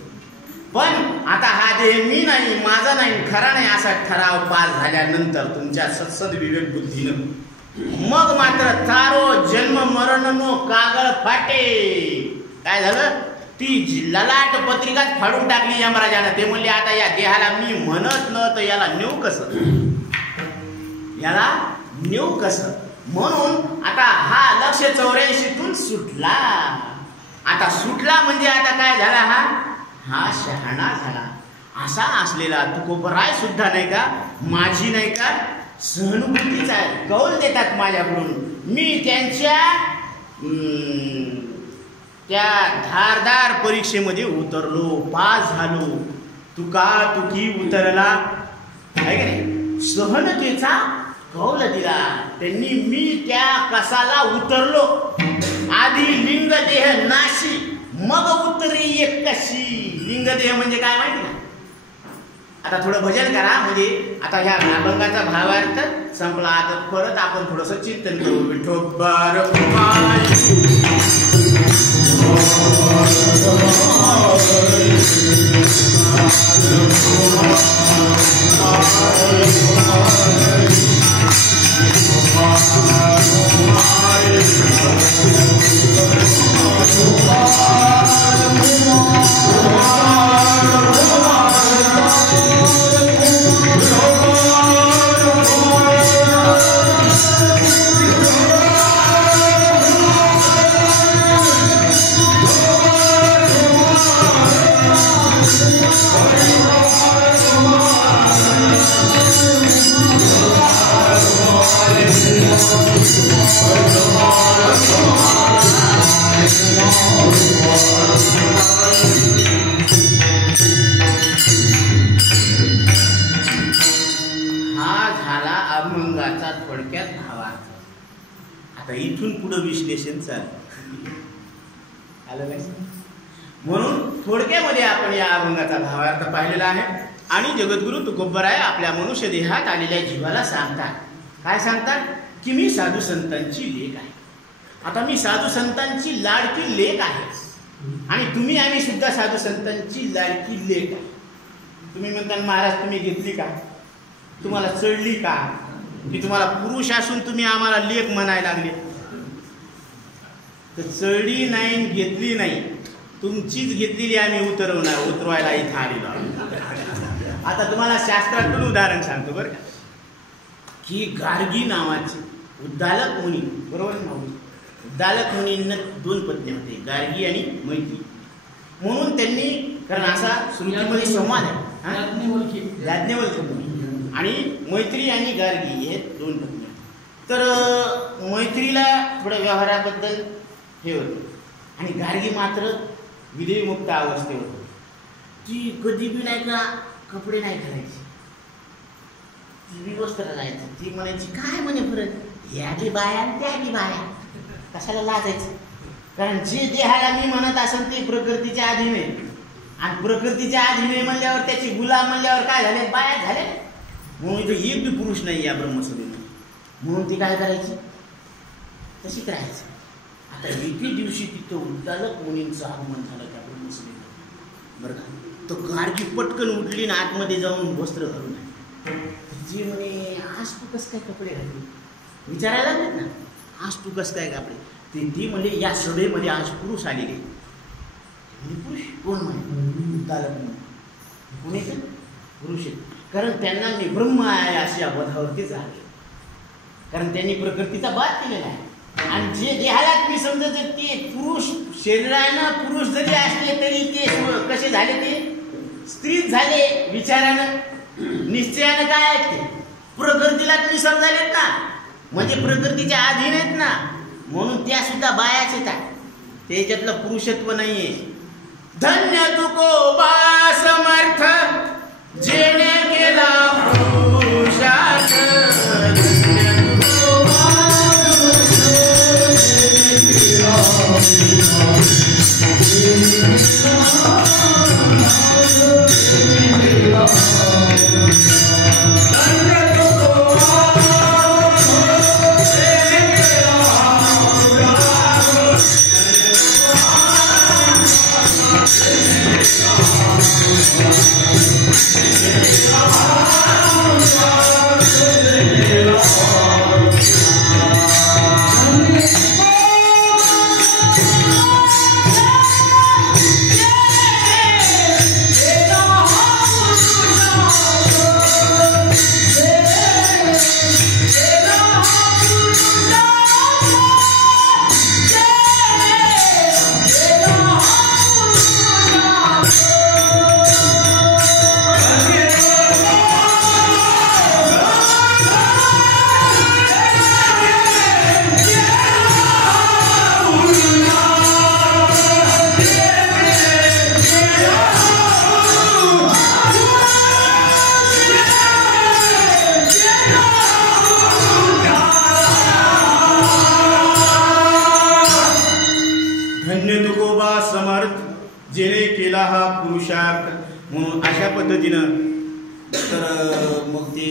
पण आता हा देह मी नाही, माझा नाही, खरा नाही असा ठराव पास झाल्यानंतर तुमच्या सत्सद विवेक बुद्धीनं मग मात्र तारो जन्म मरण नो कागळ फाटे. काय झालं? ती ललाट पत्रिकाच फाडून टाकली यमराजानं. ते म्हणले आता या देहाला मी म्हणत न तर याला नेऊ कसं? याला नेऊ कसं? म्हणून आता हा 184तून सुटला. आता सुटला म्हणजे आता काय झाला? हा शहाणा झाला. असा असलेला तुकोबराय सुद्धा नाही का माझी नाही का सहानुभूतीचा कौल देतात माझ्याकडून. मी त्यांच्या त्या धारदार परीक्षेमध्ये उतरलो, पास झालो. तुकी उतरला आहे का नाही? सहनतेचा कौल दिला त्यांनी. मी त्या कसाला उतरलो. आधी लिंग देह नाशी मग उतरी एक कशी. लिंग देह म्हणजे काय माहिती का? आता थोडं भजन करा म्हणजे आता ह्या अभंगाचा भावार्थ संपला. आता परत आपण थोडस चिंतन करू. विठोबार अभंगाचा थोडक्यात भावार्थ. आता इथून पुढे विश्लेषण चालू आलं नाही. म्हणून थोडक्यामध्ये आपण या अभंगाचा भावार्थ पाहिलेला आहे. आणि जगद्गुरु तुकोबराय आपल्या मनुष्य देहात आलेल्या जीवाला सांगतात. काय सांगतात? की मी साधू संतांची लेक आहे. आता मी साधू संतांची लाडकी लेक आहे आणि तुम्ही आम्ही सुद्धा साधू संतांची लाडकी लेक आहे. तुम्ही म्हणता महाराज तुम्ही घेतली का? तुम्हाला चढली का? की तुम्हाला पुरुष असून तुम्ही आम्हाला लेख म्हणायला लागले? तर चढली नाही, घेतली नाही, तुमचीच घेतलेली आम्ही उतरवायला इथं आलेलो. आता तुम्हाला शास्त्रातून उदाहरण सांगतो बरं का. की गार्गी नावाचे उद्दालक मुनी, बरोबर ना? उद्दालक मुनींना 2 पत्नी होते, गार्गी आणि मैत्री. म्हणून त्यांनी, कारण असा श्रुतीमध्ये संवाद आहे, याज्ञवल्क्य मुनी आणि मैत्री आणि गार्गी हे 2 पत्नी. तर मैत्रीला थोड्या व्यवहाराबद्दल हे होतं आणि गार्गी मात्र विधेयमुक्त अवस्थेवर होती. ती कधी बी नाही का कपडे नाही घालायची, ती वस्त्र राहायची. ती म्हणायची काय म्हणे फरक, या की बाया त्या की बाया, कशाला लाजायचं? कारण जे देहाला मी म्हणत असेल ते प्रकृतीच्या अधीन आहे आणि प्रकृतीच्या अधीन आहे म्हणल्यावर त्याची गुलाम म्हणल्यावर काय झाले? बाया झाले. म्हणून इथं एक बी पुरुष नाही या ब्रह्मसभेमध्ये. म्हणून ती काय करायची? तशीच राहायची. आता एके दिवशी तिथं उद्दालक मुनींचं आगमन झालं त्या ब्रह्मसभेमध्ये बरं का. तो गार्गी पटकन उठली ना आतमध्ये जाऊन वस्त्र घालून जी म्हणे आज तू कसं काय कपडे घालले? विचारायला लागलेत ना, आज तू कसं काय कपडे? ती म्हणजे या सभेमध्ये आज पुरुष आलेले. पुरुष कोण? म्हणे उद्दालक मुनी. कोणी ते पुरुष आहेत, कारण त्यांना मी ब्रह्म आहे अशी या बोधावरतीच आहे. कारण त्यांनी प्रकृतीचा बाद केलेला आहे आणि जे देहाला मी समजत ते पुरुष शरीरानं पुरुष जरी असले तरी ते कसे झाले? ते स्त्रीच झाले. विचारानं निश्चयानं काय आहेत? ते प्रकृतीला तुम्ही समजालेत ना, म्हणजे प्रकृतीच्या अधीन आहेत ना. म्हणून त्या सुद्धा बायाच येतात, त्याच्यातलं पुरुषत्व नाहीये. धन्य तुकोबा समर्थ जेणे केला पुरुषार्थ. जेणे केला हा पुरुषार्थ. म्हणून अशा पद्धतीनं तर मग ते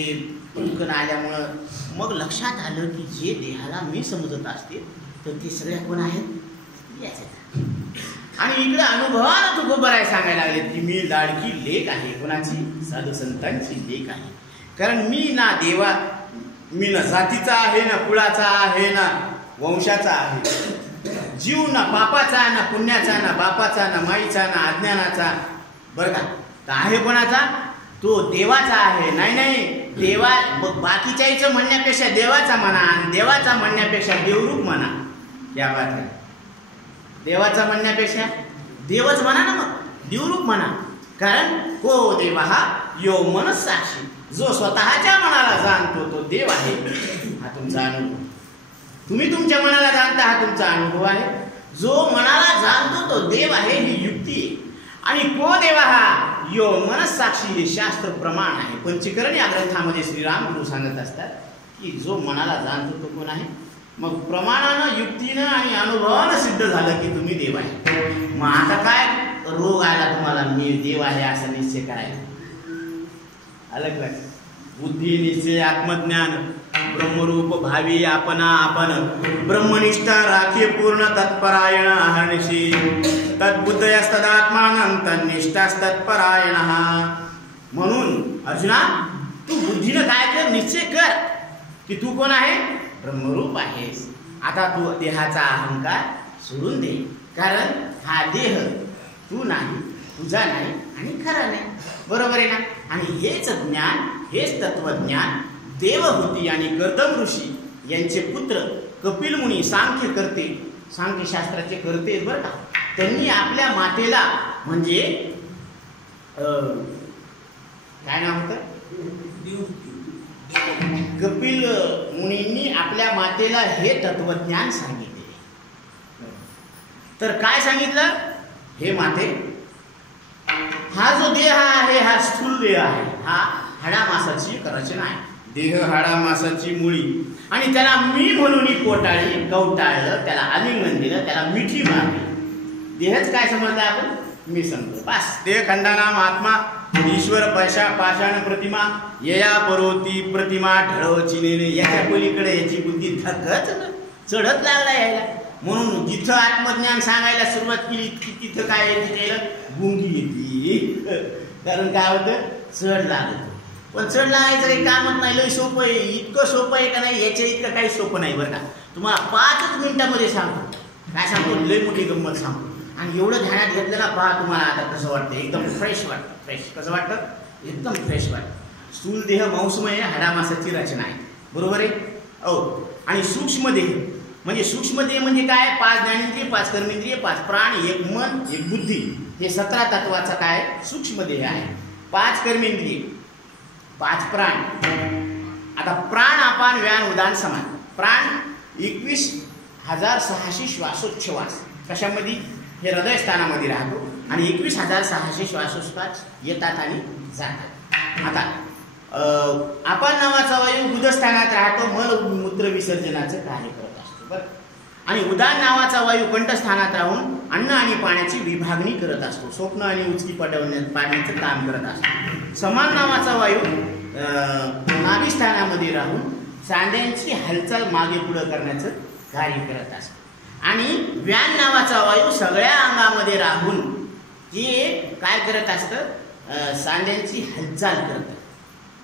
पटकन आल्यामुळं मग लक्षात आलं की जे देहाला मी समजत असते तर ते सगळ्या कोण आहेत याचे. आणि इकडे अनुभवानं तुकोबाराय सांगायला लागले की मी लाडकी लेक आहे. कोणाची? साधू संतांची लेक आहे. कारण मी ना देवा, मी ना जातीचा आहे, ना कुळाचा आहे, ना वंशाचा आहे. जीव ना पापाचा, ना पुण्याचा, ना बापाचा, ना माईचा, ना अज्ञानाचा. बरं का? तर आहे कोणाचा? तो देवाचा आहे. नाही नाही, देवा बाकीच्याचं म्हणण्यापेक्षा देवाचा म्हणा, आणि देवाचा म्हणण्यापेक्षा देवरूप म्हणा. क्या बात आहे. देवाचा म्हणण्यापेक्षा देवच म्हणा ना, मग देवरूप म्हणा. कारण को देवा हा यो मनसाक्षी, जो स्वतःच्या मनाला जाणतो तो देव आहे. हा तुमचा अनुभव. तुम्ही तुमच्या मनाला जाणता, हा तुमचा अनुभव आहे. जो मनाला जाणतो तो देव आहे, ही युक्ती आहे. आणि को देवा हा यो मनसाक्षी, हे शास्त्र प्रमाण आहे. पंचकरण या ग्रंथामध्ये श्रीराम गुरु सांगत असतात की जो मनाला जाणतो तो कोण आहे. मग प्रमाणानं, युक्तीनं आणि अनुभवानं सिद्ध झालं की तुम्ही देव आहे. मग आता काय रोग आला तुम्हाला, मी देव आहे असं निश्चय करायला? अलग लग बुद्धी निश्चय आत्मज्ञान ब्रह्मरूप भावी आपणा आपण ब्रह्मनिष्ठा राखी पूर्ण तत्परायण अहर्निशी तद्बुद्धयस्तदात्मानं तन्निष्ठास्तत्परायण. म्हणून अर्जुना, तू बुद्धीनं काय कर, निश्चय कर की तू कोण आहे? ब्रह्मरूप आहेस. आता तू देहाचा अहंकार सोडून दे. कारण हा देह तू नाही, तुझा नाही आणि खरा नाही. बरोबर आहे ना? आणि हेच ज्ञान, हेच तत्वज्ञान देवहूती आणि गर्दम ऋषी यांचे पुत्र कपिल मुनी सांख्य करते, सांख्यशास्त्राचे करते बरं का. त्यांनी आपल्या मातेला, म्हणजे काय नाव होतं, कपिल मुनींनी आपल्या मातेला हे तत्वज्ञान सांगितले. तर काय सांगितलं? हे माते, हा जो देह आहे हा स्थूल देह आहे. हा हाडामासाची रचना आहे. देह हाडामासाची मुळी, आणि त्याला मी म्हणून कोटाळी कवटाळलं, त्याला आलिंगन दिलं, त्याला मिठी मारली. देहच काय समजलं आपण? मी समजलो. बस. देह खंडानाम आत्मा ईश्वर पाषाण प्रतिमा यया परोती प्रतिमा ढळव चिनेने. याच्या पलीकडे याची बुद्धी धकच चढत लागला यायला. म्हणून जिथं आत्मज्ञान सांगायला सुरुवात केली की तिथं काय येते, गुंगी येते. कारण काय होतं, चढ लागत. पण चढ लागायचं काही कामच नाही. लय सोपं आहे. इतकं सोपं आहे का नाही, याच्या इतकं काही सोपं नाही बरं का. तुम्हाला 5 मिनिटामध्ये सांगतो. काय सांगतो, लय मोठी गंमत सांगतो. आणि एवढं ध्यानात घेतलं ना, पहा तुम्हाला आता कसं वाटतं, एकदम फ्रेश वाटतं. फ्रेश कसं वाटतं? एकदम फ्रेश वाटतं. स्थूल देह मांसमय हाडामासाची रचना आहे. बरोबर आहे? आणि सूक्ष्म देह म्हणजे सूक्ष्म देह म्हणजे काय? 5 ज्ञानेंद्रिय, 5 कर्मेंद्रिय, 5 प्राण, 1 मन, 1 बुद्धी. हे 17 तत्वाचा काय? सूक्ष्म देह आहे. 5 कर्मेंद्रिय, 5 प्राण. आता प्राण अपान व्यान उदान समान. प्राण 21,600 श्वासोच्छवास कशामध्ये? हे हृदयस्थानामध्ये राहतो. आणि 21,600 श्वासोच्छ्वास येतात आणि जातात. आता आपण नावाचा वायू गुदस्थानात राहतो, मलमूत्र विसर्जनाचं कार्य करत असतो बरं. आणि उदान नावाचा वायू कंठस्थानात राहून अन्न आणि पाण्याची विभागणी करत असतो, स्वप्न आणि उचकी पाडण्याचं काम करत असतो. समान नावाचा वायू नाभिस्थानामध्ये राहून सांध्यांची हालचाल मागे पुढे करण्याचं कार्य करत असतो. आणि व्यान नावाचा वायू सगळ्या अंगामध्ये राहून जे काय करत असतं, सांध्यांची हालचाल करत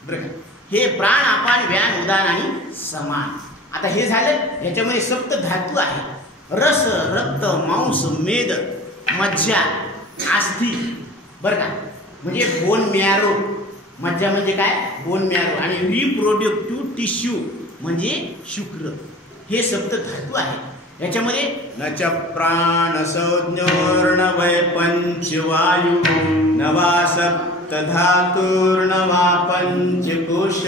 बरं. हे प्राण अपान व्यान उदान आणि समान. आता हे झालं, ह्याच्यामध्ये सप्त धातू आहे. रस, रक्त, मांस, मेद, मज्जा, आस्थी बरं का, म्हणजे बोन मॅरो. मज्जा म्हणजे काय, बोन मॅरो. आणि रिप्रोडक्टिव्ह टिश्यू म्हणजे शुक्र. हे सप्त धातू आहे. याच्यामध्ये न च प्राण संज्ञोर्न वै पंचवायू न वा सप्त धातुर्न वा पंचकोश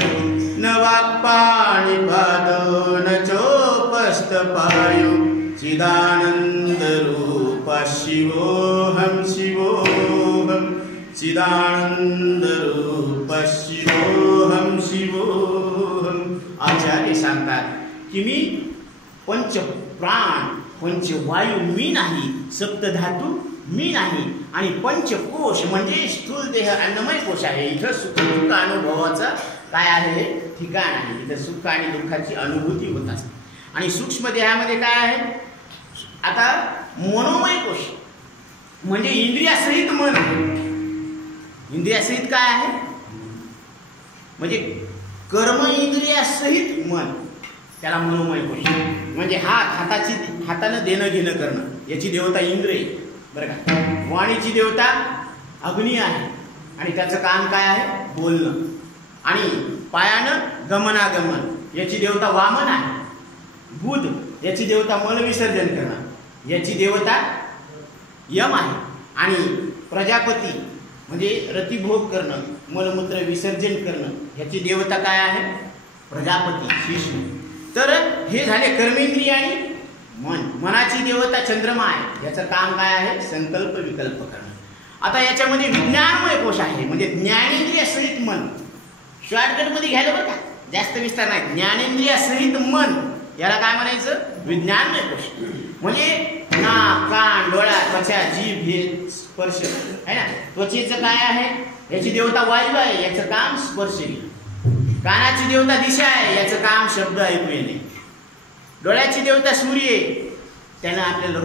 न वाक्पाणिपादो न चोपस्थपायु चिदानंद रूप शिवोऽहं शिवोऽहं चिदानंद रूप शिवोऽहं शिवोऽहं. आचार्य सांगतात की मी पंच प्राण, पंचवायू मी नाही, सप्तधातू मी नाही, आणि पंचकोश म्हणजे स्थूल देह अन्नमय कोश आहे. इथं सुख दुःख अनुभवाचा काय आहे, ठिकाण आहे. इथं सुख आणि दुःखाची अनुभूती होत असते. आणि सूक्ष्म देहामध्ये काय आहे, आता मनोमय कोश म्हणजे इंद्रियासहित मन आहे. इंद्रियासहित काय आहे, म्हणजे कर्म इंद्रियासहित मन, त्याला मनोमय कोश. म्हणजे हातानं देणं घेणं करणं, याची देवता इंद्र आहे बरं का. वाणीची देवता अग्नी आहे आणि त्याचं काम काय आहे, बोलणं. आणि पायानं गमनागमन, याची देवता वामन आहे. बुध, याची देवता मल विसर्जन करणं, याची देवता यम आहे. आणि प्रजापती म्हणजे रतिभोग करणं, मलमूत्र विसर्जन करणं, याची देवता काय आहे, प्रजापती विष्णू. तर हे झाले कर्मेंद्रिय आणि मन. मनाची देवता चंद्रमा आहे, याचं काम काय आहे, संकल्प विकल्प करणं. आता याच्यामध्ये विज्ञानमय कोश आहे, म्हणजे ज्ञानेंद्रिय सहित मन. शॉर्टकट मध्ये घ्यायला बरं का, जास्त विस्तार नाही. ज्ञानेंद्रिय सहित मन, याला काय म्हणायचं, विज्ञानमय कोश. म्हणजे नाक, कान, डोळा, त्वचा, जीभ हे स्पर्श आहे ना. त्वचेचं काय आहे, याची देवता वायू आहे, याचं काम स्पर्श घेणं. कानाची देवता दिशा आहे, याचं काम शब्द ऐकू येणे. डोळ्याची देवता सूर्य आहे, त्यानं आपल्याला